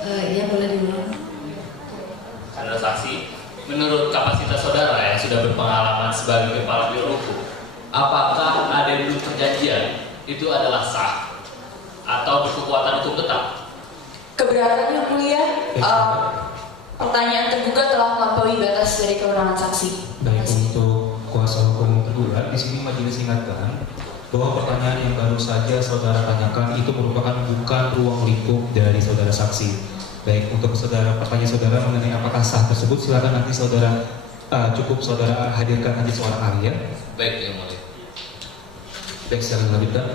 Iya boleh diulang. Saudara saksi, menurut kapasitas saudara yang sudah berpengalaman sebagai kepala biro hukum, apakah ADN perjanjian itu adalah sah atau berkekuatan hukum tetap? Keberatan yang mulia, pertanyaan tergugat telah melampaui batas dari kewenangan saksi. Baik, untuk kuasa hukum tergugat, di sini majelis ingatkan bahwa pertanyaan yang baru saja saudara tanyakan itu merupakan bukan ruang lingkup dari saudara saksi. Baik, untuk pertanyaan saudara mengenai apakah sah tersebut, silakan nanti saudara cukup saudara hadirkan nanti suara ahli ya. Baik yang mulia. Baik, silakan lanjutkan.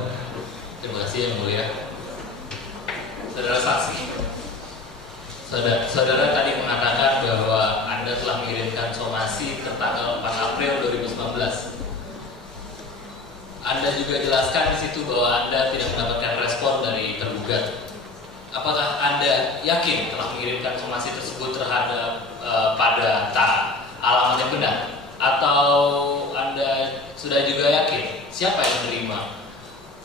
Terima kasih yang mulia. Saudara saksi, saudara tadi mengatakan bahwa Anda telah mengirimkan somasi tertanggal 4 April 2019. Anda juga jelaskan di situ bahwa Anda tidak mendapatkan respon dari tergugat. Apakah Anda yakin telah mengirimkan somasi tersebut terhadap pada alamat yang benar? Atau Anda sudah juga yakin siapa yang menerima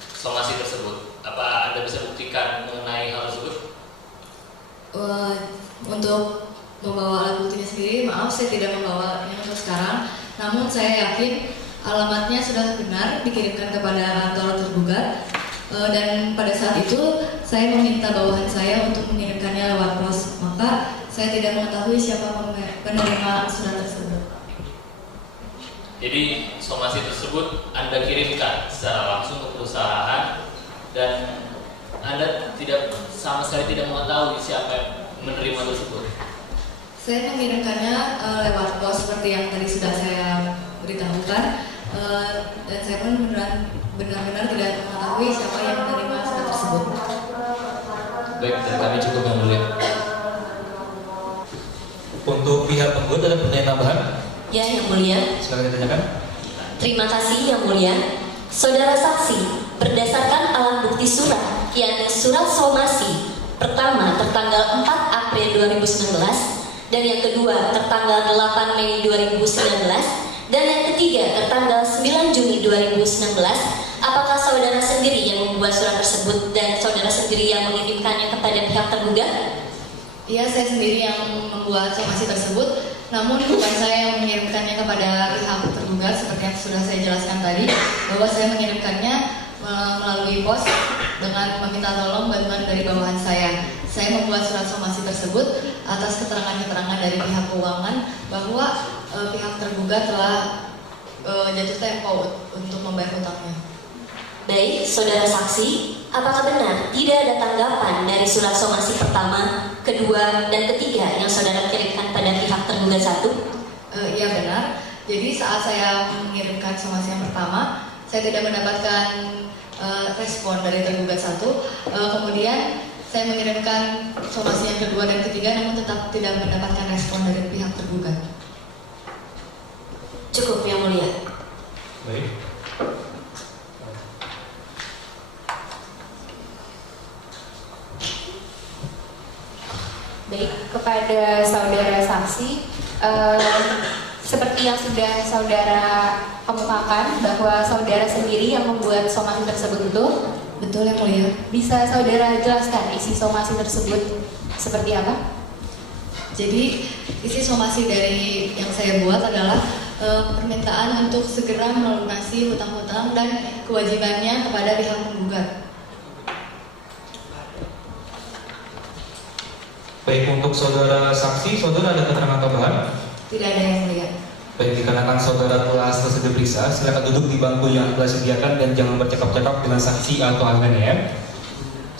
somasi tersebut? Apa Anda bisa buktikan mengenai hal tersebut? Untuk membawa alat buktinya sendiri, maaf saya tidak membawanya untuk sekarang. Namun saya yakin alamatnya sudah benar dikirimkan kepada kantor tergugat, dan pada saat itu saya meminta bawahan saya untuk mengirimkannya lewat pos. Maka saya tidak mengetahui siapa penerima surat tersebut. Jadi somasi tersebut Anda kirimkan secara langsung ke perusahaan dan Anda sama sekali tidak mengetahui siapa yang menerima tersebut. Saya mengirimkannya lewat pos seperti yang tadi sudah saya beritahukan, dan saya pun benar-benar tidak mengetahui siapa yang menerima surat tersebut. Baik, dan kami cukup yang mulia. Untuk pihak tergugat ada pertanyaan tambahan? Ya, yang mulia. Silakan ditanyakan. Terima kasih yang mulia. Saudara saksi, berdasarkan alat bukti surat, yakni surat somasi pertama tertanggal 4 April 2019 dan yang kedua tertanggal 8 Mei 2019 dan yang ketiga tertanggal 9 Juni 2019, apakah saudara sendiri yang membuat surat tersebut dan saudara sendiri yang mengirimkannya kepada pihak tergugat? Iya, saya sendiri yang membuat somasi tersebut, namun bukan saya yang mengirimkannya kepada pihak tergugat seperti yang sudah saya jelaskan tadi, bahwa saya mengirimkannya melalui pos dengan meminta tolong bantuan dari bawahan saya. Saya membuat surat somasi tersebut atas keterangan-keterangan dari pihak keuangan bahwa pihak tergugat telah jatuh tempo untuk membayar hutangnya. Baik, saudara saksi, apakah benar tidak ada tanggapan dari surat somasi pertama, kedua, dan ketiga yang saudara kirimkan pada pihak tergugat satu? Iya benar. Jadi saat saya mengirimkan somasi yang pertama, saya tidak mendapatkan respon dari tergugat satu. Kemudian saya mengirimkan somasi yang kedua dan ketiga, namun tetap tidak mendapatkan respon dari pihak tergugat. Cukup yang mulia. Baik. Baik, kepada saudara saksi, seperti yang sudah saudara kemukakan bahwa saudara sendiri yang membuat somasi tersebut itu, Betul yang mulia. bisa saudara jelaskan isi somasi tersebut seperti apa? Jadi isi somasi dari yang saya buat adalah permintaan untuk segera melunasi hutang-hutang dan kewajibannya kepada pihak penggugat. Baik, untuk saudara saksi, saudara ada keterangan tambahan? Tidak ada yang mulia. Baik, dikarenakan saudara telah selesai diperiksa, silakan duduk di bangku yang telah disediakan dan jangan bercakap-cakap dengan saksi atau ahlinya ya.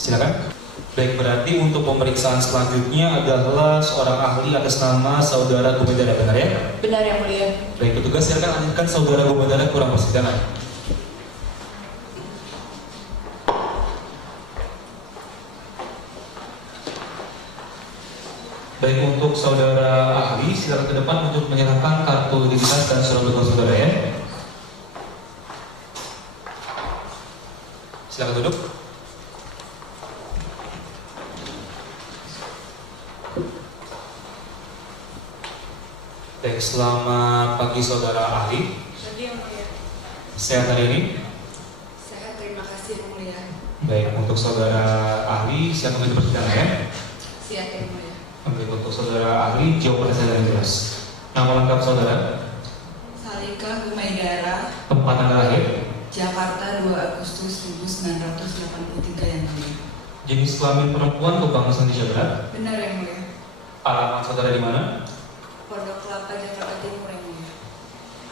Silakan. Baik, berarti untuk pemeriksaan selanjutnya adalah seorang ahli atas nama Saudara Gumedara, benar ya? Benar yang mulia. Baik, petugas silakan lanjutkan Saudara Gumedara ke ruang persidangan. Baik, untuk Saudara ahli, silakan ke depan untuk menyerahkan kartu identitas dan surat tugas saudara ya. Silakan duduk. Baik, selamat pagi Saudara ahli. Jadi yang mulia. Sehat hari ini? Sehat, terima kasih yang mulia. Baik, untuk Saudara ahli, silakan maju persidangan ya. Siap yang mulia. Baik, untuk Saudara ahli, jawaban saya yang jelas. Nama lengkap Saudara, Salika Gumaidara, tempat tanggal lahir, Jakarta 2 Agustus 1983 yang mulia. jenis kelamin perempuan atau bangsa Indonesia Barat, Benar yang mulia. alamat Saudara di mana, Pondok Kelapa Jakarta Timur yang mulia.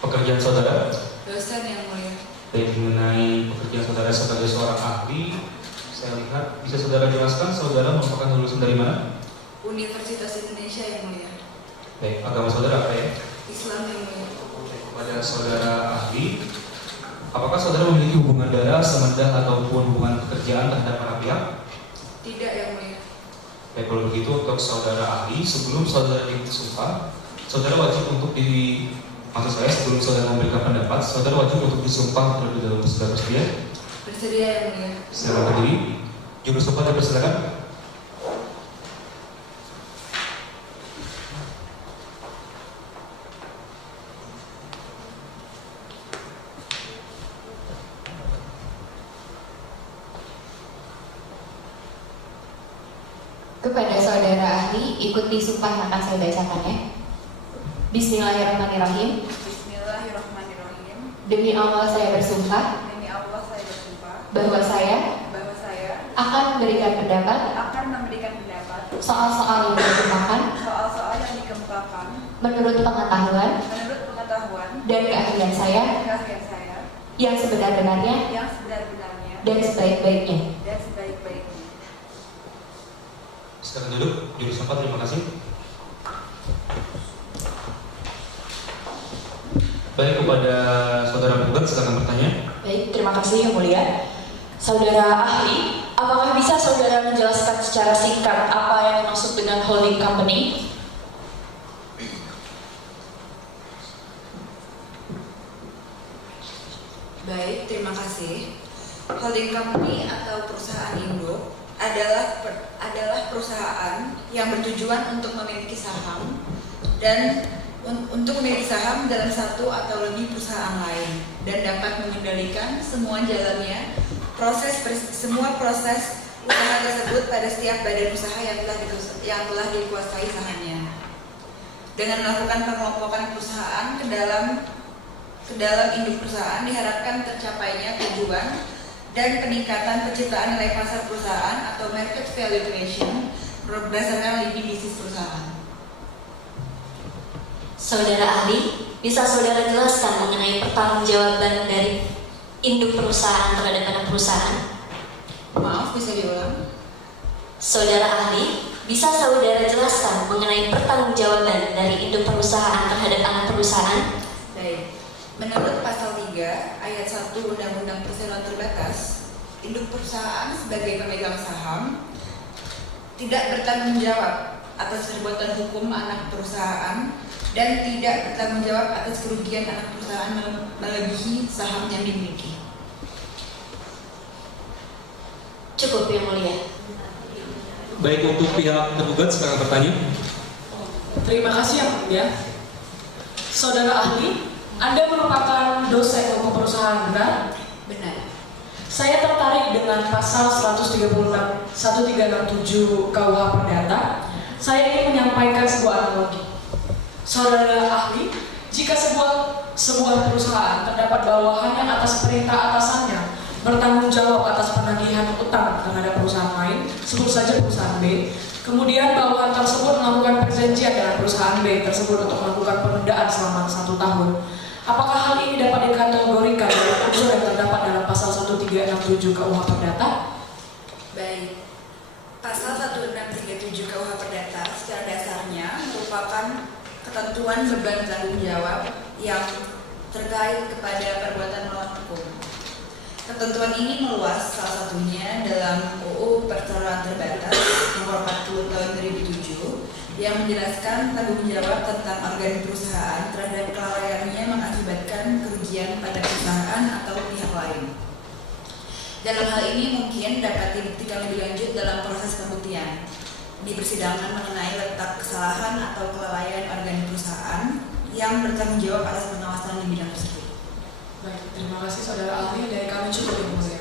pekerjaan Saudara, Dosen yang mulia. baik mengenai pekerjaan Saudara sebagai seorang ahli, saya lihat bisa Saudara jelaskan Saudara merupakan lulusan dari mana? Universitas Indonesia yang mulia. Baik, agama Saudara apa ya? Islam yang mulia. Kepada Saudara ahli, apakah Saudara memiliki hubungan darah, semendah ataupun hubungan pekerjaan terhadap para pihak? Tidak yang mulia. Baik, kalau begitu untuk Saudara ahli, sebelum Saudara disumpah, Saudara wajib untuk sebelum Saudara memberikan pendapat, Saudara wajib untuk disumpah terlebih dahulu. Saudara bersedia? Bersedia yang mulia. Silakan berdiri. Juru sumpah dipersilakan. Kepada saudara ahli, ikuti sumpah yang akan saya bacakan ya. Bismillahirrahmanirrahim. Bismillahirrahmanirrahim. Demi Allah saya bersumpah Demi Allah saya bersumpah bahwa saya bahwa saya akan memberikan pendapat akan memberikan pendapat soal-soal yang dikemukakan soal-soal yang dikemukakan menurut pengetahuan menurut pengetahuan dan keahlian saya keahlian saya yang sebenar-benarnya yang sebenar-benarnya dan sebaik-baiknya. dan sebaik-baiknya. Silakan duduk. Juru sumpah, terima kasih. Baik, kepada Saudara penggugat silakan bertanya. Baik, terima kasih yang mulia. Saudara ahli, apakah bisa saudara menjelaskan secara singkat apa yang dimaksud dengan holding company? Baik, terima kasih. Holding company atau perusahaan induk adalah perusahaan yang bertujuan untuk memiliki saham dan untuk memiliki saham dalam satu atau lebih perusahaan lain dan dapat mengendalikan semua jalannya semua proses usaha tersebut pada setiap badan usaha yang telah dikuasai sahamnya. Dengan melakukan pengelompokan perusahaan ke dalam induk perusahaan diharapkan tercapainya tujuan dan peningkatan penciptaan nilai pasar perusahaan atau market value creation berdasarkan lini bisnis perusahaan. Saudara ahli, bisa saudara jelaskan mengenai pertanggungjawaban dari induk perusahaan terhadap anak perusahaan? Maaf, bisa diulang? Saudara ahli, bisa saudara jelaskan mengenai pertanggungjawaban dari induk perusahaan terhadap anak perusahaan? Baik. Menurut pasal 3 ayat 1 Undang-Undang Perseroan Terbatas, induk perusahaan sebagai pemegang saham tidak bertanggung jawab atas perbuatan hukum anak perusahaan dan tidak bertanggung jawab atas kerugian anak perusahaan melebihi saham yang dimiliki. Cukup yang mulia. Baik, untuk pihak tergugat silakan bertanya. Terima kasih yang mulia. Saudara ahli, Anda merupakan dosen hukum perusahaan, benar? Benar. Saya tertarik dengan pasal 1367 KUH Perdata. Saya ingin menyampaikan sebuah analogi. Saudara ahli, jika sebuah perusahaan terdapat bawahannya atas perintah atasannya bertanggung jawab atas penagihan utang terhadap perusahaan lain, sebut saja perusahaan B, kemudian bawahan tersebut melakukan perjanjian dengan perusahaan B tersebut untuk melakukan penundaan selama 1 tahun. Apakah hal ini dapat dikategorikan dalam unsur yang terdapat dalam pasal 1367 KUH Perdata? Baik. Pasal 1637 KUH Perdata secara dasarnya merupakan ketentuan beban tanggung jawab yang terkait kepada perbuatan melawan hukum. Ketentuan ini meluas, salah satunya dalam UU Perseroan Terbatas Nomor 40 Tahun 2007 yang menjelaskan tanggung jawab tentang organ perusahaan terhadap kelalaiannya mengakibatkan kerugian pada perusahaan atau pihak lain. Dalam hal ini mungkin dapat dibuktikan lebih lanjut dalam proses pembuktian di persidangan mengenai letak kesalahan atau kelalaian organ perusahaan yang bertanggung jawab atas pengawasan di bidang tersebut. Baik, terima kasih saudara ahli. Dari kami cukup Yang Mulia.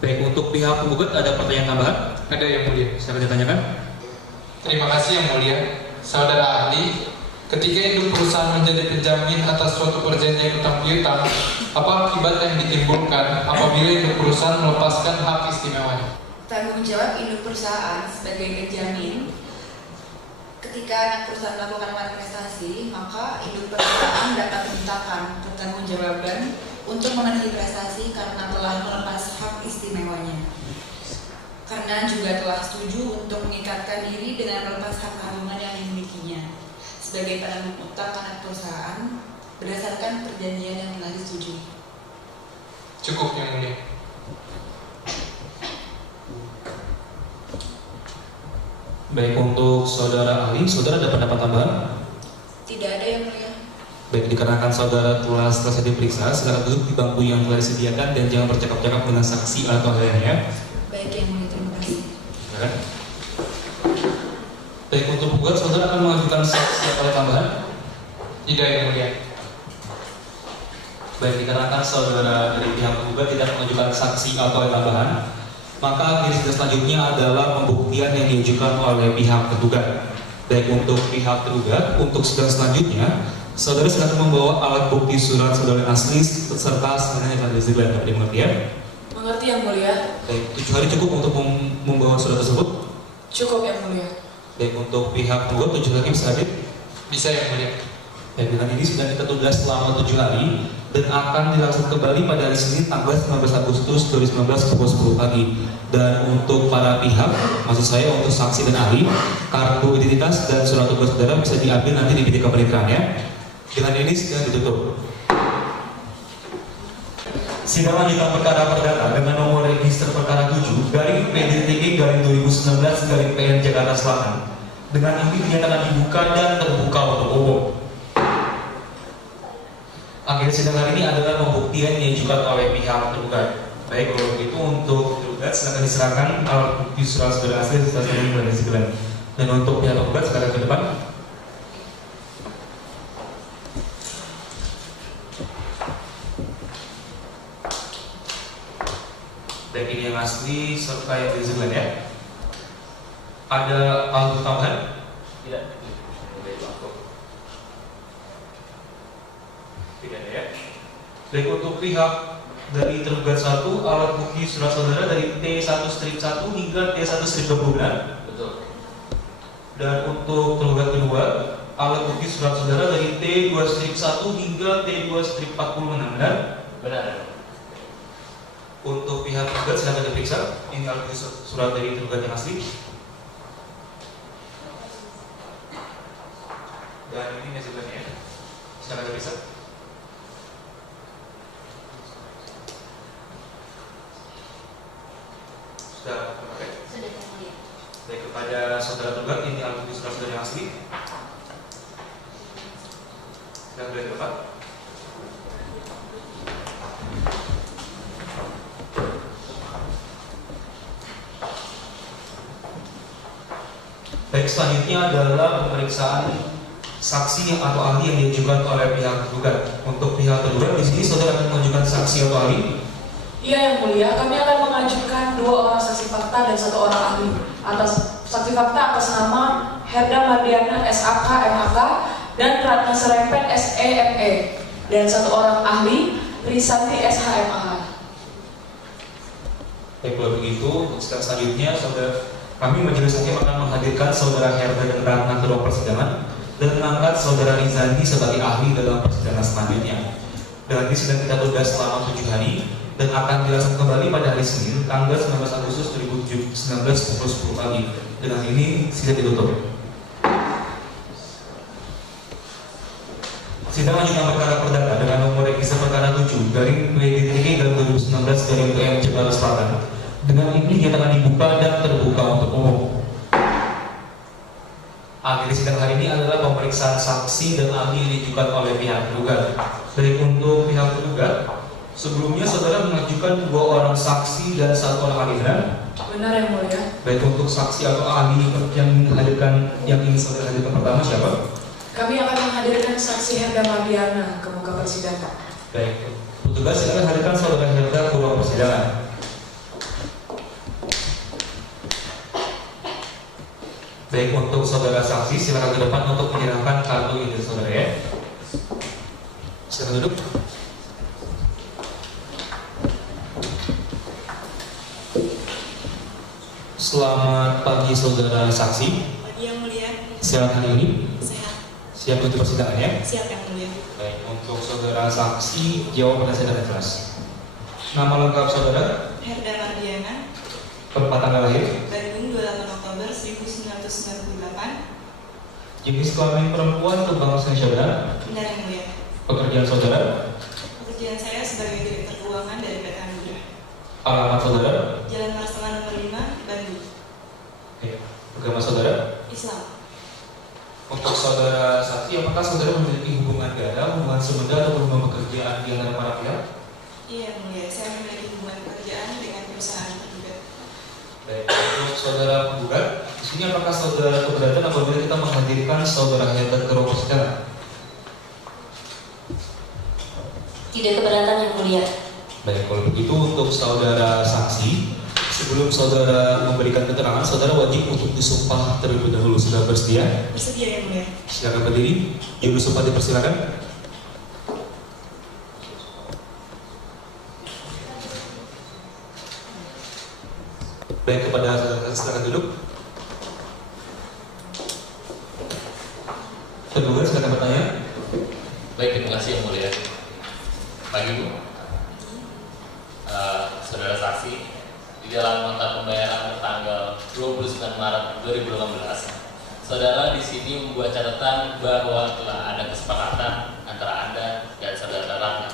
Baik, untuk pihak penggugat ada pertanyaan tambahan? Ada Yang Mulia. Silakan ditanyakan. Terima kasih Yang Mulia. Saudara ahli, ketika induk perusahaan menjadi penjamin atas suatu perjanjian utang piutang, apa akibat yang ditimbulkan apabila induk perusahaan melepaskan hak istimewanya? Tanggung jawab induk perusahaan sebagai penjamin ketika anak perusahaan melakukan manifestasi, maka induk perusahaan dapat memintakan pertanggungjawaban untuk memenuhi prestasi karena telah melepas hak istimewanya. Karena juga telah setuju untuk mengikatkan diri dengan melepas hak tanggungan yang dimilikinya sebagai penanggung utang anak perusahaan berdasarkan perjanjian yang telah disetujui. Cukup Yang Mulia. Baik, untuk saudara ahli, saudara ada pendapat tambahan? Tidak ada Yang Mulia. Baik, dikarenakan saudara telah selesai diperiksa, silakan duduk di bangku yang telah disediakan dan jangan bercakap-cakap dengan saksi atau lainnya. Baik Yang Mulia, terima kasih. Silakan. Baik, untuk penggugat, saudara akan mengajukan saksi atau tambahan? Tidak Yang Mulia. Baik, dikarenakan saudara dari pihak penggugat tidak mengajukan saksi atau tambahan, maka agenda selanjutnya adalah pembuktian yang diajukan oleh pihak tergugat. Baik, untuk pihak tergugat, untuk sidang selanjutnya, saudara silakan membawa alat bukti surat saudara asli serta sebenarnya yang disediakan. Dapat dimengerti ya? Mengerti Yang Mulia? Baik, 7 hari cukup untuk membawa surat tersebut? Cukup Yang Mulia. Baik, untuk pihak penggugat 7 hari bisa hadir? Bisa Yang Mulia. Dan dengan ini sidang kita tunda selama 7 hari dan akan dilaksanakan kembali pada hari Senin tanggal 19 Agustus 2019 pukul 10 pagi. Dan untuk para pihak, maksud saya untuk saksi dan ahli, kartu identitas dan surat tugas saudara bisa diambil nanti di bilik kepenitian ya. Dengan ini sidang ditutup. Sidang lanjutan perkara perdata dengan nomor register perkara 7 garing PDTG garing 2019 garing PN Jakarta Selatan dengan ini dinyatakan dibuka dan terbuka untuk umum. Akhir sidang hari ini adalah pembuktian yang diajukan oleh pihak tergugat. Baik, kalau begitu untuk tergugat silakan diserahkan alat bukti surat saudara asli serta saudara sekalian. Dan untuk pihak tergugat silakan ke depan. Baik, ini yang asli serta yang disebutkan ya. Ada alat bukti tambahan? Tidak. Tidak ada ya. Baik, untuk pihak dari tergugat 1, alat bukti surat saudara dari T1-1 hingga T1-20 benar? Betul. Dan untuk tergugat kedua, alat bukti surat saudara dari T2-1 hingga T2-40 benar? Benar. Untuk pihak tergugat silakan diperiksa. Ini alat bukti surat dari tergugat yang asli. Dan ini hasilnya. Silakan diperiksa. Sudah terpakai? Sudah Yang Mulia. Baik, kepada saudara tergugat ini alat bukti surat saudara yang asli. Dan boleh depan. Baik, selanjutnya adalah pemeriksaan saksi atau ahli yang diajukan oleh pihak tergugat. Untuk pihak tergugat di sini saudara akan mengajukan saksi atau ahli. Iya Yang Mulia, kami akan mengajukan 2 orang saksi fakta dan 1 orang ahli. Atas saksi fakta atas nama Herda Mardiana SAK MAK dan Ratna Serempet SEME dan 1 orang ahli Risanti SHMAH. Baik, kalau begitu untuk sidang selanjutnya kami majelis hakim akan menghadirkan saudara Herda dan Ratna ke ruang persidangan dan mengangkat saudara Rizandi sebagai ahli dalam persidangan selanjutnya. Dengan ini sidang kita tunda selama 7 hari dan akan dilaksanakan kembali pada hari Senin, tanggal 19 Agustus 2019 pukul 10 pagi. Dengan ini sidang ditutup. Sidang lanjutan perkara perdata dengan nomor register perkara 7 garing PDTG/2019 garing PM Jakarta Selatan. Dengan ini dinyatakan dibuka dan terbuka untuk umum. Agenda sidang hari ini adalah pemeriksaan saksi dan ahli yang diajukan oleh pihak tergugat. Baik untuk pihak tergugat, sebelumnya saudara mengajukan 2 orang saksi dan 1 orang ahli, benar? Benar yang mulia. Baik untuk saksi atau ahli yang ingin saudara hadirkan pertama siapa? Kami akan menghadirkan saksi Herda Mardiana ke muka persidangan. Baik, petugas silakan hadirkan saudara Herda ke ruang persidangan. Baik, untuk saudara saksi silakan ke depan untuk menyerahkan kartu identitas saudara ya. Silakan duduk. Selamat pagi saudara saksi. Pagi yang mulia. Silakan ini. Sehat. Siap untuk persidangan ya. Siap yang mulia. Baik, untuk saudara saksi jawab pertanyaan dengan jelas. Nama lengkap saudara? Herda Mardiana. Tempat tanggal lahir? Bandung 28 Oktober 1998. Jenis kelamin perempuan kebangsaan saudara? Benar yang mulia. Pekerjaan saudara? Pekerjaan saya sebagai direktur keuangan dari PT Anugrah. Alamat saudara? Jalan Marsala nomor 5, Bandung. Oke. Agama saudara? Islam. Untuk saudara saksi, apakah saudara memiliki hubungan ganda, hubungan semeda atau hubungan pekerjaan di antara para pihak? Iya yang mulia. Saya memiliki hubungan pekerjaan dengan perusahaan tergugat. Baik, untuk saudara penggugat, di sini apakah saudara keberatan apabila kita menghadirkan saudara Herda ke ruang persidangan? Tidak keberatan yang mulia. Baik, kalau begitu untuk saudara saksi, sebelum saudara memberikan keterangan, saudara wajib untuk disumpah terlebih dahulu. Sudah bersedia? Bersedia yang mulia. Silakan berdiri. Juru sumpah dipersilakan. Baik, kepada saudara silakan duduk. Tergugat silakan bertanya. Baik, terima kasih yang mulia. Pagi Bu. Saudara saksi, di dalam nota pembayaran tanggal 29 Maret 2018, saudara di sini membuat catatan bahwa telah ada kesepakatan antara Anda dan saudara Ratna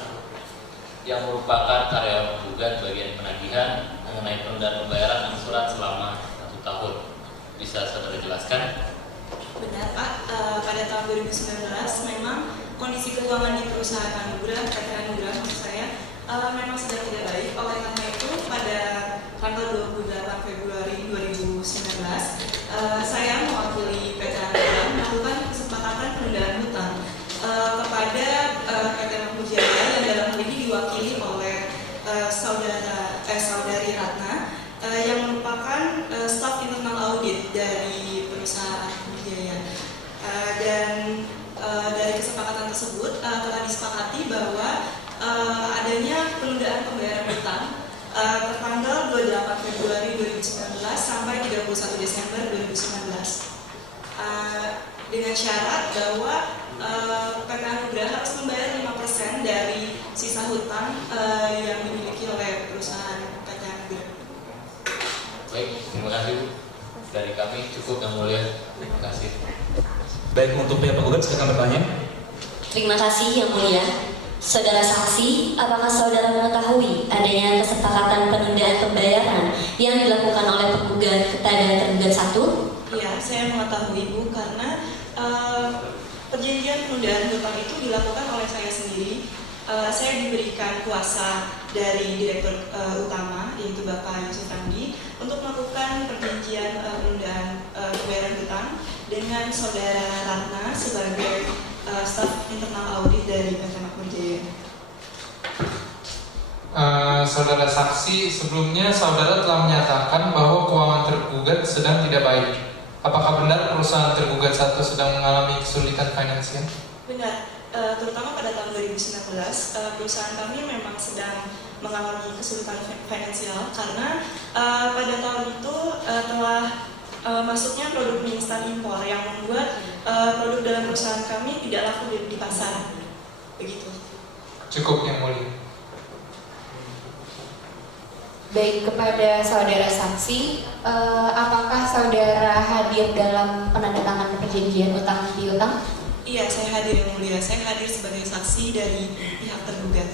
yang merupakan karyawan penggugat bagian penagihan mengenai penundaan pembayaran angsuran selama 1 tahun. Bisa saudara jelaskan? Benar Pak, pada tahun 2019 memang kondisi keuangan di perusahaan Anugrah, PT Anugrah maksud saya, memang sedang tidak baik. Oleh karena itu pada tanggal 28 Februari 2019 saya mewakili PT Anugrah melakukan kesepakatan penundaan hutang kepada PT Makmurjaya yang dalam hal ini diwakili oleh saudari Ratna yang merupakan staf internal audit dari perusahaan Makmurjaya. Dan dari kesepakatan tersebut telah disepakati bahwa adanya penundaan pembayaran hutang tertanggal 28 Februari 2019 sampai 31 Desember 2019 dengan syarat bahwa PT Anugrah harus membayar 5% dari sisa hutang yang dimiliki oleh perusahaan PT Anugrah. Baik, terima kasih Bu. Dari kami cukup yang mulia. Terima kasih. Baik, untuk pihak penggugat silakan bertanya. Terima kasih yang mulia. Saudara saksi, apakah saudara mengetahui adanya kesepakatan penundaan pembayaran yang dilakukan oleh penggugat kepada tergugat 1? Iya, saya mengetahui Bu karena perjanjian penundaan hutang itu dilakukan oleh saya sendiri. Saya diberikan kuasa dari direktur utama yaitu Bapak Yusuf Randi untuk melakukan perjanjian penundaan pembayaran hutang dengan saudara Ratna sebagai staf internal audit dari PT Makmurjaya. Saudara saksi, sebelumnya saudara telah menyatakan bahwa keuangan tergugat sedang tidak baik. Apakah benar perusahaan tergugat 1 sedang mengalami kesulitan finansial? Benar, terutama pada tahun 2019 perusahaan kami memang sedang mengalami kesulitan finansial karena pada tahun itu telah masuknya produk mie instan impor yang membuat produk dalam perusahaan kami tidak laku di pasar. Begitu. Cukup yang mulia. Baik, kepada saudara saksi, apakah saudara hadir dalam penandatanganan perjanjian utang piutang? Iya, saya hadir yang mulia. Saya hadir sebagai saksi dari pihak tergugat.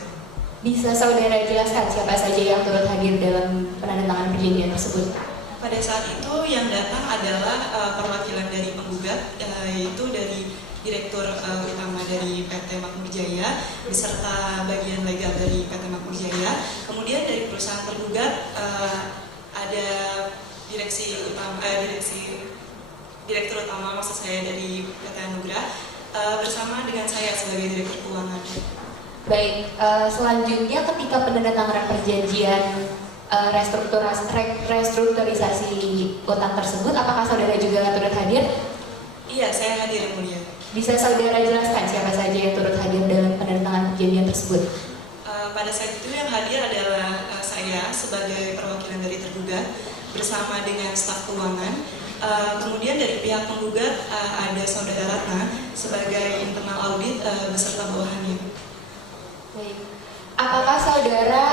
Bisa saudara jelaskan siapa saja yang turut hadir dalam penandatanganan perjanjian tersebut? Pada saat itu yang datang adalah perwakilan dari penggugat, yaitu dari Direktur Utama dari PT Makmur Jaya beserta bagian legal dari PT Makmur Jaya. Kemudian dari perusahaan tergugat ada Direktur Utama maksud saya dari PT Anugrah bersama dengan saya sebagai Direktur Keuangan. Baik, selanjutnya ketika penandatanganan perjanjian restrukturisasi utang tersebut, apakah saudara juga turut hadir? Iya, saya hadir yang mulia. Bisa saudara jelaskan siapa saja yang turut hadir dalam penandatanganan perjanjian tersebut? Pada saat itu yang hadir adalah saya sebagai perwakilan dari tergugat bersama dengan staf keuangan. Kemudian dari pihak penggugat ada saudara Ratna sebagai internal audit beserta bawahannya. Baik. Apakah saudara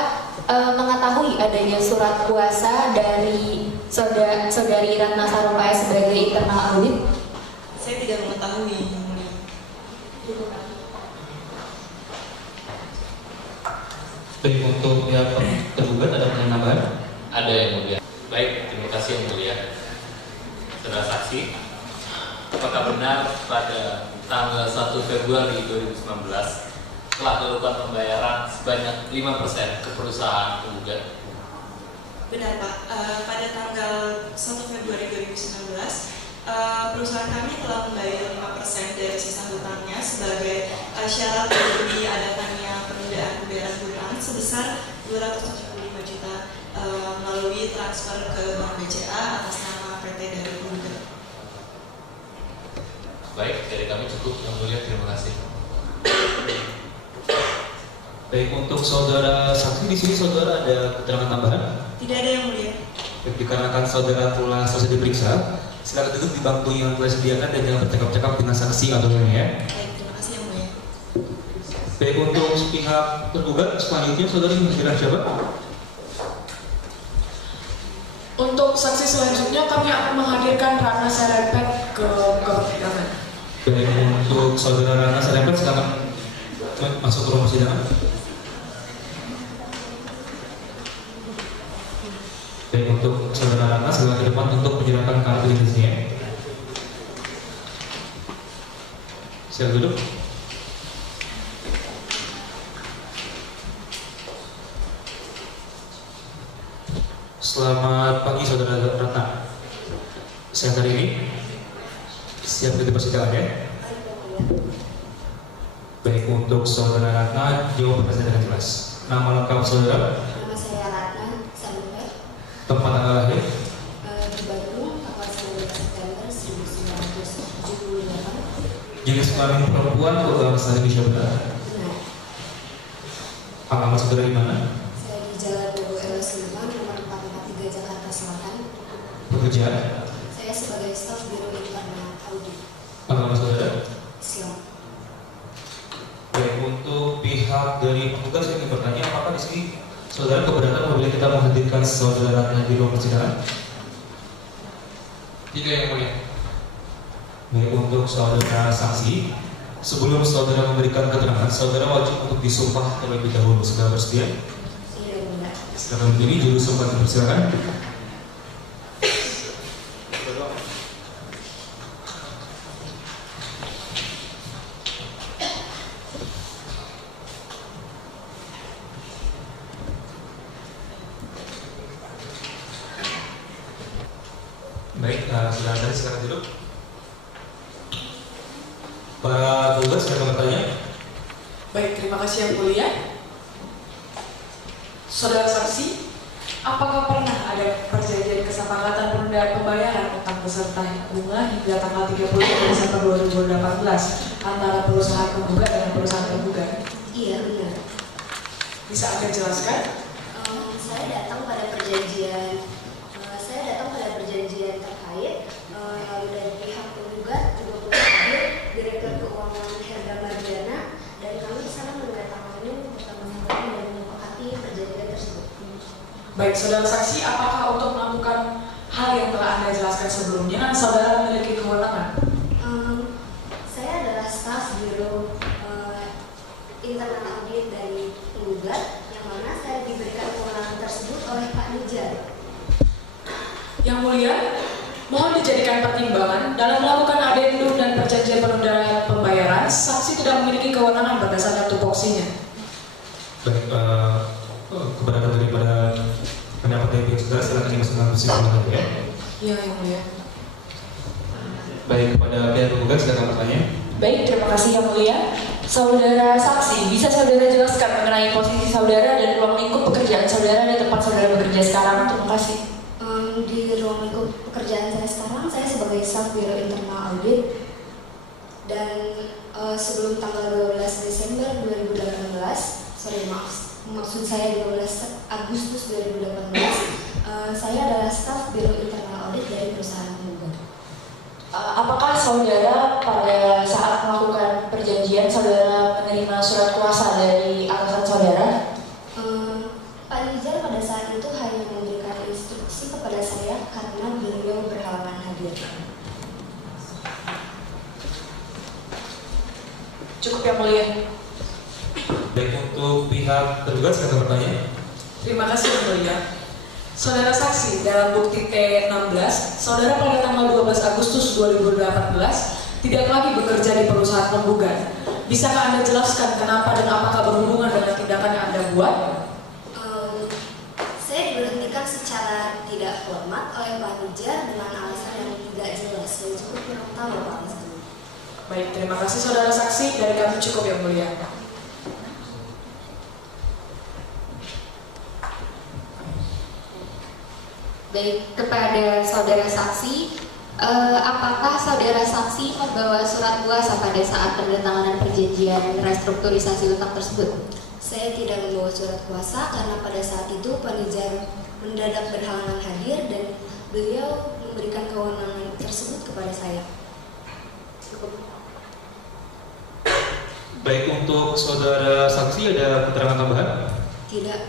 mengetahui adanya surat kuasa dari saudari Ratna Sarumpait sebagai internal audit? Saya tidak mengetahui, yang mulia. Baik, untuk pihak tergugat ada pertanyaan tambahan? Ada yang mulia. Baik, terima kasih yang mulia. Saudara saksi, apakah benar pada tanggal 1 Februari 2019 telah dilakukan pembayaran sebanyak 5% ke perusahaan penggugat? Benar Pak, pada tanggal 1 Februari 2019 perusahaan kami telah membayar 5% dari sisa hutangnya sebagai syarat dari adatannya penundaan pembayaran hutang sebesar 275 juta melalui transfer ke Bank BCA atas nama PT dari penggugat. Baik, dari kami cukup yang mulia, terima kasih. Baik, untuk saudara saksi di sini saudara ada keterangan tambahan? Tidak ada yang mulia. Baik, dikarenakan saudara telah selesai diperiksa, silakan duduk di bangku yang telah disediakan dan jangan bercakap-cakap dengan saksi atau lainnya. Baik, terima kasih yang mulia. Baik, untuk pihak tergugat selanjutnya saudara mengajukan siapa? Untuk saksi selanjutnya kami akan menghadirkan Ratna Sarumpait ke persidangan. Baik, untuk saudara Ratna Sarumpait silakan masuk ke ruang persidangan. Baik, untuk saudara Ratna silakan ke depan untuk menyerahkan kartu identitasnya. Silakan duduk. Selamat pagi saudara Ratna. Siang hari ini siap di persidangan ya? Baik, untuk saudara Ratna jawab pertanyaan dengan jelas. Nama lengkap saudara? Nama saya Ratna Sarumpait. Tempat tanggal lahir? Di Bandung, tanggal 19 September 1978. Jenis kelamin perempuan atau bahasa Indonesia benar? Benar. Alamat saudara di mana? Saya di Jalan Bogo Elo Silman, nomor 443 Jakarta Selatan. Pekerjaan? Saya sebagai staf Biro Internal Audit Alamat saudara? Islam. Baik, untuk pihak dari petugas yang ingin bertanya, apakah di sini saudara keberatan apabila kita menghadirkan saudara Ratna di ruang persidangan? Tidak yang mulia. Baik, untuk saudara saksi, sebelum saudara memberikan keterangan, saudara wajib untuk disumpah terlebih dahulu. Saudara bersedia? Iya, benar. Silakan berdiri, juru sumpah dipersilakan. Baik, saudara tadi silakan duduk. Para petugas silakan bertanya. Baik, terima kasih yang mulia. Saudara saksi, apakah pernah ada perjanjian kesepakatan penundaan pembayaran utang beserta bunga hingga tanggal 30 Desember 2018 antara perusahaan penggugat dan perusahaan tergugat? Iya, benar. Bisa Anda jelaskan? Saya datang pada perjanjian terkait, lalu dari pihak penggugat juga pernah hadir Direktur Keuangan Herda Mardiana, dan kami di sana menandatangani Baik, saudara saksi, apakah untuk melakukan hal yang telah Anda jelaskan sebelumnya, saudara memiliki kewenangan? Saya adalah staf biro internal audit dari penggugat, yang mana saya diberikan kewenangan tersebut oleh Pak Nijar. Yang mulia, mohon dijadikan pertimbangan dalam melakukan adendum dan perjanjian penundaan pembayaran, saksi tidak memiliki kewenangan berdasarkan tupoksinya. Baik, keberatan daripada pendapat dari pihak saudara, silakan dimasukkan ke persidangan ya. Iya, yang mulia. Baik, kepada pihak penggugat silakan bertanya. Baik, terima kasih yang mulia. Saudara saksi, bisa saudara jelaskan mengenai posisi saudara dan ruang lingkup pekerjaan saudara di tempat saudara bekerja sekarang? Terima kasih. Di ruang lingkup pekerjaan saya sekarang, saya sebagai staf biro internal audit, dan sebelum tanggal 12 Desember 2018, maksud saya 12 Agustus 2018, saya adalah staf biro internal audit dari perusahaan penggugat. Apakah saudara pada saat melakukan perjanjian saudara menerima surat kuasa dari atasan saudara? Pak Nijar pada saat itu hanya memberikan instruksi kepada saya karena beliau berhalangan hadir. Cukup yang mulia. Baik, untuk pihak tergugat silakan bertanya. Terima kasih yang mulia. Saudara saksi, dalam bukti T16, saudara pada tanggal 12 Agustus 2018 tidak lagi bekerja di perusahaan penggugat. Bisakah Anda jelaskan kenapa dan apakah berhubungan dengan tindakan yang Anda buat? Saya diberhentikan secara tidak hormat oleh Pak Nijar dengan alasan yang tidak jelas dan cukup kurang tahu Pak alasannya. Baik, terima kasih saudara saksi, dari kami cukup yang mulia. Baik, kepada saudara saksi, apakah saudara saksi membawa surat kuasa pada saat penandatanganan perjanjian restrukturisasi utang tersebut? Saya tidak membawa surat kuasa karena pada saat itu Pak Nijar mendadak berhalangan hadir dan beliau memberikan kewenangan tersebut kepada saya. Cukup. Baik, untuk saudara saksi ada keterangan tambahan? Tidak.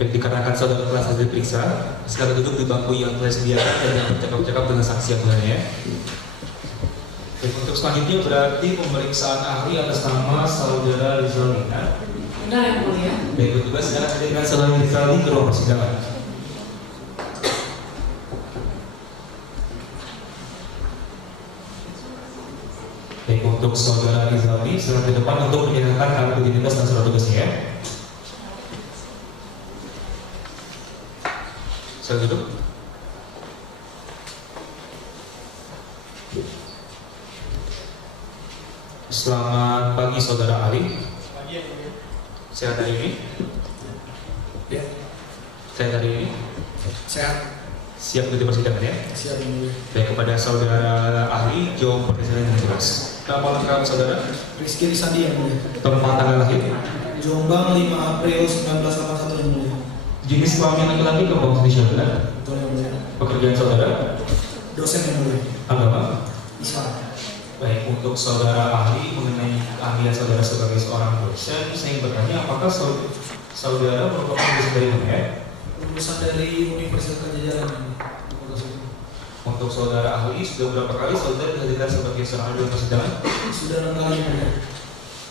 Baik, dikarenakan saudara telah saja diperiksa, silakan duduk di bangku yang telah disediakan dan yang bercakap-cakap dengan saksi yang lainnya. Baik, untuk selanjutnya berarti pemeriksaan ahli atas nama saudara Rizalina. Benar yang mulia. Baik, bertugas silakan hadirkan saudara Rizalina ke ruang persidangan. Baik, untuk saudara Rizalina silakan ke depan untuk menyerahkan kartu identitas dan surat tugasnya. Silakan duduk. Selamat pagi saudara Ali. Pagi ya. Sehat hari ini? Ya. Sehat hari ini? Sehat. Siap untuk persidangan ya? Siap ini. Baik, kepada saudara ahli jawab pertanyaan yang jelas. Nama lengkap saudara? Rizky Risandi yang mulia. Tempat tanggal lahir? Jombang 5 April 1981 yang mulia. Jenis kelamin laki-laki ke bawah saudara? Betul yang mulia. Pekerjaan saudara? Dosen yang mulia. Agama? Islam. Baik, untuk saudara ahli mengenai keahlian saudara sebagai seorang dosen, saya ingin bertanya apakah saudara merupakan lulusan dari mana ya? Lulusan dari Universitas Pajajaran. Untuk saudara ahli, sudah berapa kali saudara dihadirkan sebagai seorang ahli dalam persidangan? Sudah 6 kali yang mulia.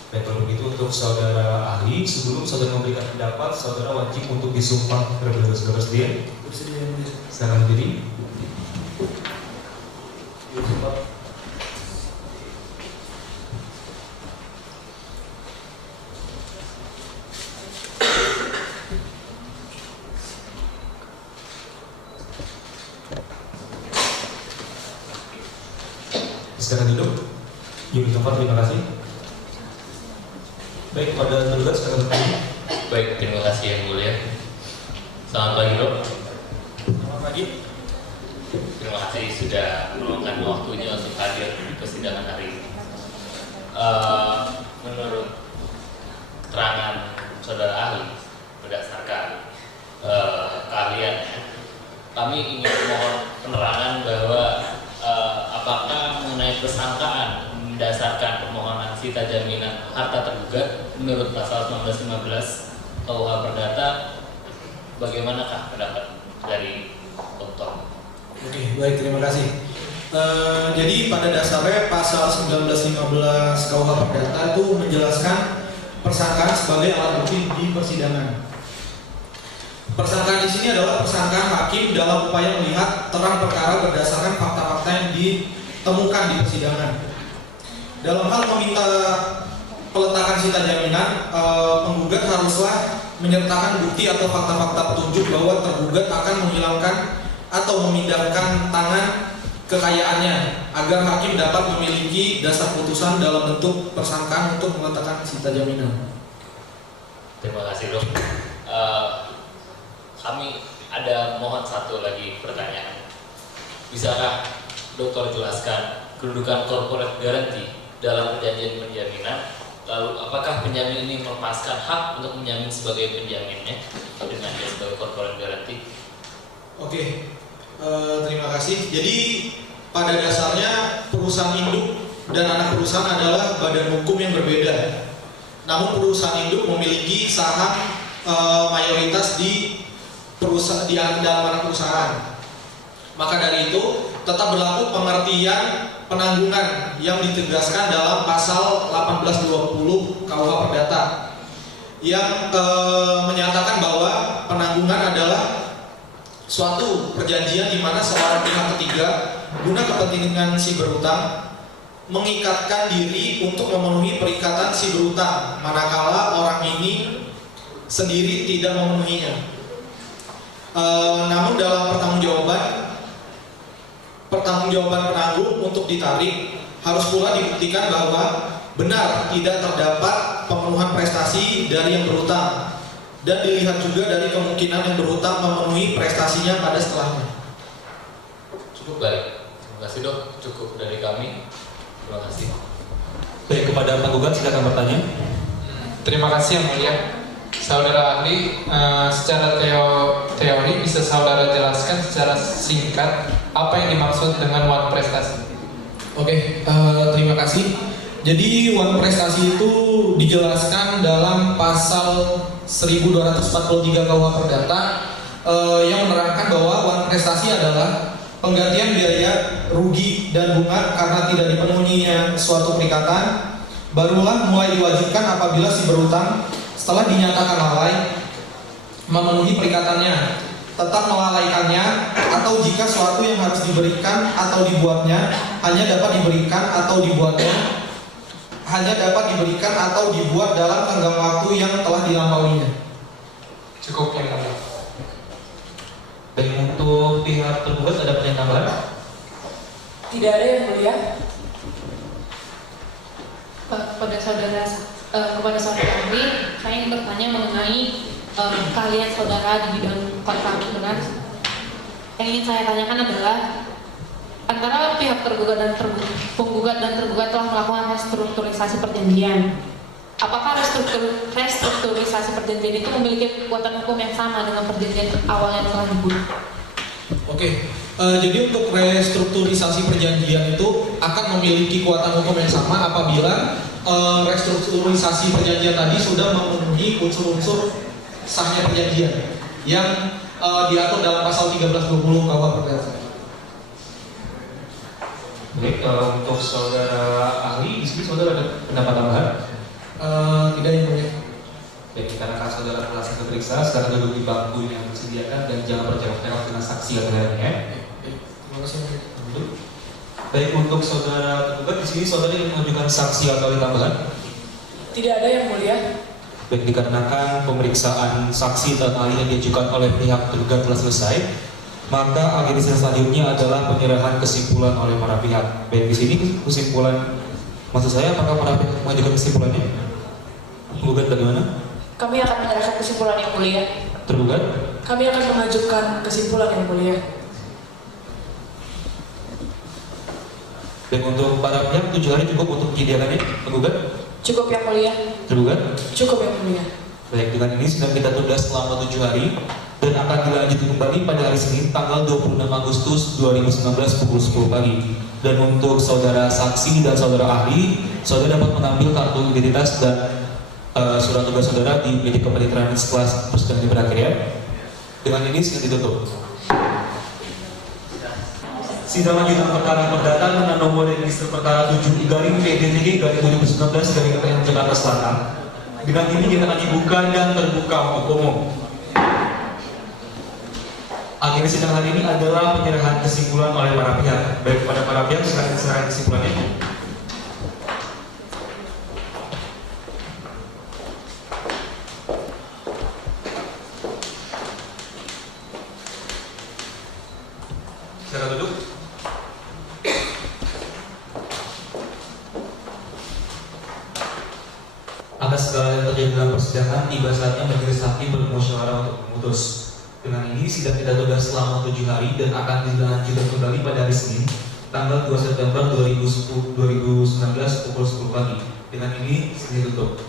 Baik, kalau begitu untuk saudara ahli, sebelum saudara memberikan pendapat, saudara wajib untuk disumpah terlebih dahulu. Sudah bersedia? Bersedia yang mulia. Silakan berdiri. Silakan duduk. Yuri tempat, terima kasih. Baik, pada tergugat silakan bertanya. Baik, terima kasih yang mulia. Selamat pagi dok. Selamat pagi. Terima kasih sudah meluangkan waktunya untuk hadir di persidangan hari ini. Menurut keterangan saudara ahli berdasarkan keahliannya, kami ingin mohon penerangan bahwa apakah mengenai persangkaan berdasarkan permohonan sita jaminan harta tergugat menurut pasal 1915 KUH Perdata bagaimanakah pendapat dari Dr. Oke, baik, terima kasih. Jadi pada dasarnya pasal 1915 KUH Perdata itu menjelaskan persangkaan sebagai alat bukti di persidangan. Persangkaan di sini adalah persangkaan hakim dalam upaya melihat terang perkara berdasarkan fakta-fakta yang ditemukan di persidangan. Dalam hal meminta peletakan sita jaminan, penggugat haruslah menyertakan bukti atau fakta-fakta petunjuk bahwa tergugat akan menghilangkan atau memindahkan tangan kekayaannya agar hakim dapat memiliki dasar putusan dalam bentuk persangkaan untuk meletakkan sita jaminan. Terima kasih dok. Kami ada mohon satu lagi pertanyaan. Bisakah dokter jelaskan kedudukan corporate guarantee dalam perjanjian penjaminan? Lalu apakah penjamin ini melepaskan hak untuk menjamin sebagai penjaminnya dengan dia sebagai corporate guarantee? Oke, terima kasih. Jadi pada dasarnya perusahaan induk dan anak perusahaan adalah badan hukum yang berbeda. Namun perusahaan induk memiliki saham mayoritas di perusahaan di dalam anak perusahaan. Maka dari itu tetap berlaku pengertian penanggungan yang ditegaskan dalam pasal 1820 KUH Perdata yang menyatakan bahwa penanggungan adalah suatu perjanjian di mana seorang pihak ketiga guna kepentingan si berutang mengikatkan diri untuk memenuhi perikatan si berutang manakala orang ini sendiri tidak memenuhinya. Namun dalam pertanggungjawaban penanggung untuk ditarik harus pula dibuktikan bahwa benar tidak terdapat pemenuhan prestasi dari yang berutang dan dilihat juga dari kemungkinan yang berutang memenuhi prestasinya pada setelahnya. Cukup baik. Terima kasih dok. Cukup dari kami. Terima kasih. Baik, kepada penggugat silakan bertanya. Terima kasih yang mulia. Saudara ahli, secara teori bisa saudara jelaskan secara singkat apa yang dimaksud dengan wan prestasi? Oke, terima kasih. Jadi wan prestasi itu dijelaskan dalam pasal 1243 KUH Perdata yang menerangkan bahwa wan prestasi adalah penggantian biaya rugi dan bunga karena tidak dipenuhinya suatu perikatan, barulah mulai diwajibkan apabila si berutang setelah dinyatakan lalai memenuhi perikatannya, tetap melalaikannya, atau jika suatu yang harus diberikan atau dibuatnya hanya dapat diberikan atau dibuat dalam tenggang waktu yang telah dilampauinya. Cukup yang mulia. Baik, untuk pihak tergugat ada pertanyaan tambahan? Tidak ada yang mulia. Kepada saudara ahli, saya ingin bertanya mengenai keahlian saudara di bidang kontrak insurans. Yang ingin saya tanyakan adalah antara pihak penggugat dan tergugat telah melakukan restrukturisasi perjanjian. Apakah restrukturisasi perjanjian itu memiliki kekuatan hukum yang sama dengan perjanjian awal yang telah dibuat? Oke, jadi untuk restrukturisasi perjanjian itu akan memiliki kekuatan hukum yang sama apabila restrukturisasi perjanjian tadi sudah memenuhi unsur-unsur sahnya perjanjian yang diatur dalam pasal 1320 KUH Perdata. Baik, untuk saudara ahli, di sini saudara ada pendapat tambahan? Tidak yang mulia. Baik, karena saudara telah diperiksa, sekarang duduk di bangku yang disediakan dan jangan berjawab-jawab dengan saksi atau lainnya. Terima kasih. Baik, untuk saudara tergugat di sini saudara ingin menunjukkan saksi atau tambahan? Tidak ada yang mulia. Baik, dikarenakan pemeriksaan saksi dan ahli yang diajukan oleh pihak tergugat telah selesai, maka agenda selanjutnya adalah penyerahan kesimpulan oleh para pihak. Baik, di sini kesimpulan, maksud saya apakah para pihak mengajukan kesimpulannya? Tergugat bagaimana? Kami akan menyerahkan kesimpulan yang mulia. Tergugat? Kami akan mengajukan kesimpulan yang mulia. Dan untuk para pihak 7 hari cukup untuk menyediakannya, tergugat? Cukup yang mulia. Tergugat? Cukup yang mulia. Baik, dengan ini sedang kita tunda selama 7 hari dan akan dilanjut kembali pada hari Senin tanggal 26 Agustus 2019 pukul 10 pagi. Dan untuk saudara saksi dan saudara ahli, saudara dapat mengambil kartu identitas dan surat tugas saudara di meja kepanitiaan setelah persidangan berakhir ya. Dengan ini sidang ditutup. Sidang lanjutan perkara perdata dengan nomor register perkara 7-PDTG-2019-PN Jakarta Selatan. Dengan ini kita akan dibuka dan terbuka untuk umum. Agenda sidang hari ini adalah penyerahan kesimpulan oleh para pihak. Baik kepada para pihak, silakan serahkan kesimpulannya. Silakan duduk. Atas segala yang terjadi dalam persidangan, tiba saatnya majelis hakim bermusyawarah untuk memutus. Dengan ini, sidang kita tunda selama 7 hari dan akan dilanjutkan kembali pada hari Senin, tanggal 2 September 2019 pukul 10 pagi. Dengan ini, sidang tutup.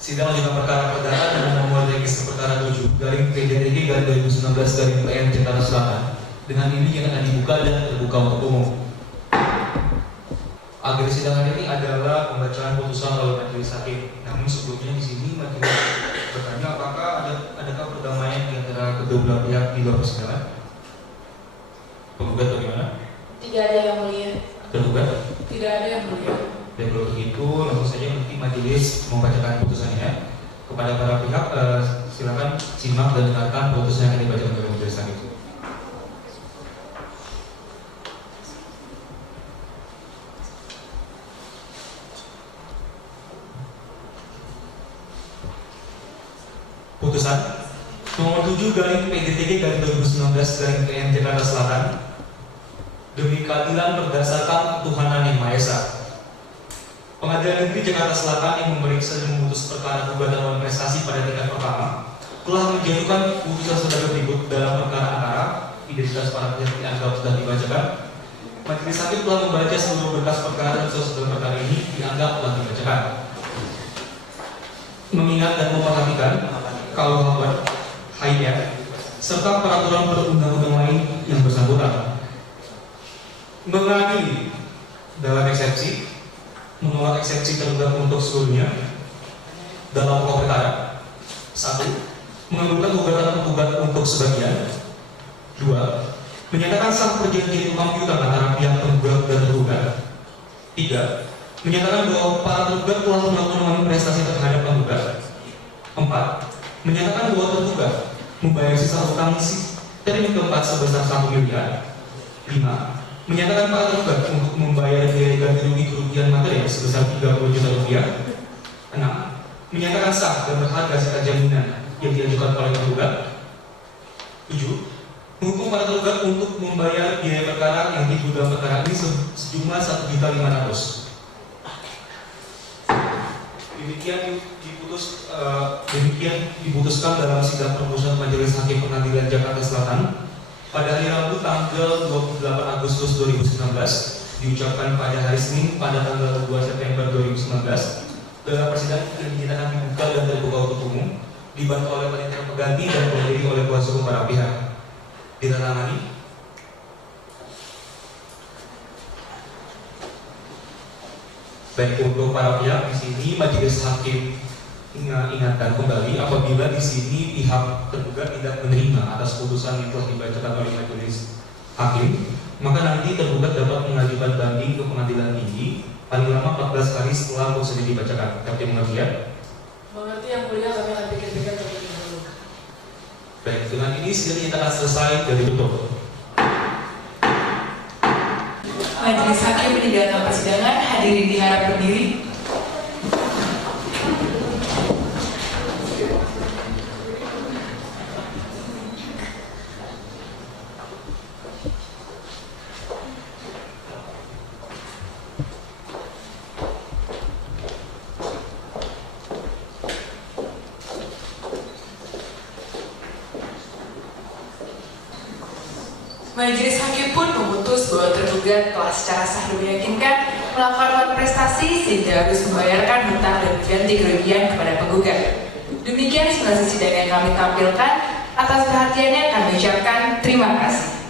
Sidang lanjutan perkara perdata dengan nomor register perkara 7-PDTG-2019-PN Jakarta Selatan. Dengan ini yang akan dibuka dan terbuka untuk umum. Agenda sidang hari ini adalah pembacaan putusan oleh majelis hakim. Namun sebelumnya di sini majelis bertanya apakah adakah perdamaian di antara kedua belah pihak di luar persidangan? Penggugat bagaimana? Tidak ada yang mulia. Tergugat? Tidak ada yang mulia. Dan kalau begitu langsung saja nanti majelis membacakan putusannya. Kepada para pihak silakan simak dan dengarkan putusan yang akan dibacakan oleh majelis hakim. Putusan nomor 7-PDTG-2019-PN Jakarta Selatan demi keadilan berdasarkan ketuhanan yang Maha Esa. Pengadilan Negeri Jakarta Selatan yang memeriksa dan memutus perkara gugatan lawan prestasi pada tingkat pertama telah menjatuhkan putusan sebagai berikut dalam perkara antara identitas para pihak dianggap sudah dibacakan. Majelis hakim telah membaca seluruh berkas perkara dan seluruh perkara ini dianggap telah dibacakan. Mengingat dan memperhatikan KUHP, HIPR, serta peraturan perundang-undang lain yang bersangkutan. Mengadili dalam eksepsi, menolak eksepsi tergugat untuk seluruhnya dalam pokok perkara. 1. Mengabulkan gugatan tergugat untuk sebagian. 2. Menyatakan sah perjanjian utang piutang antara pihak tergugat dan tergugat. 3. Menyatakan bahwa para tergugat telah melakukan prestasi terhadap penggugat. 4. Menyatakan bahwa tergugat membayar sisa utang termin keempat sebesar 1 miliar. 5. Menyatakan para tergugat untuk membayar biaya ganti rugi kerugian material sebesar 30 juta rupiah. 6. Menyatakan sah dan berharga sisa jaminan yang diajukan oleh tergugat. 7. Menghukum para tergugat untuk membayar biaya perkara yang diduga perkara ini sejumlah 1.500.000. Demikian diputuskan dalam sidang permusuhan Majelis Hakim Pengadilan Jakarta Selatan pada hari Rabu tanggal 28 Agustus 2019 diucapkan pada hari Senin pada tanggal 2 September 2019. Dalam persidangan dinyatakan dibuka dan terbuka untuk umum, dibantu oleh panitia pengganti dan dihadiri oleh kuasa hukum para pihak. Ditandatangani baik untuk para pihak di sini majelis hakim ingatkan kembali apabila di sini pihak tergugat tidak menerima atas putusan yang telah dibacakan oleh majelis hakim, maka nanti tergugat dapat mengajukan banding ke pengadilan tinggi paling lama 14 hari setelah putusan dibacakan. Dapat mengerti ya? Mengerti yang mulia, kami akan pikir-pikir terlebih dahulu. Baik, dengan ini sidang kita akan selesai dan ditutup. Majelis hakim meninggalkan persidangan, hadirin diharap berdiri. Majelis hakim pun memutus bahwa tergugat telah secara sah dan meyakinkan melakukan prestasi sehingga harus membayarkan hutang dan ganti kerugian kepada penggugat. Demikian simulasi sidang yang kami tampilkan. Atas perhatiannya kami ucapkan terima kasih.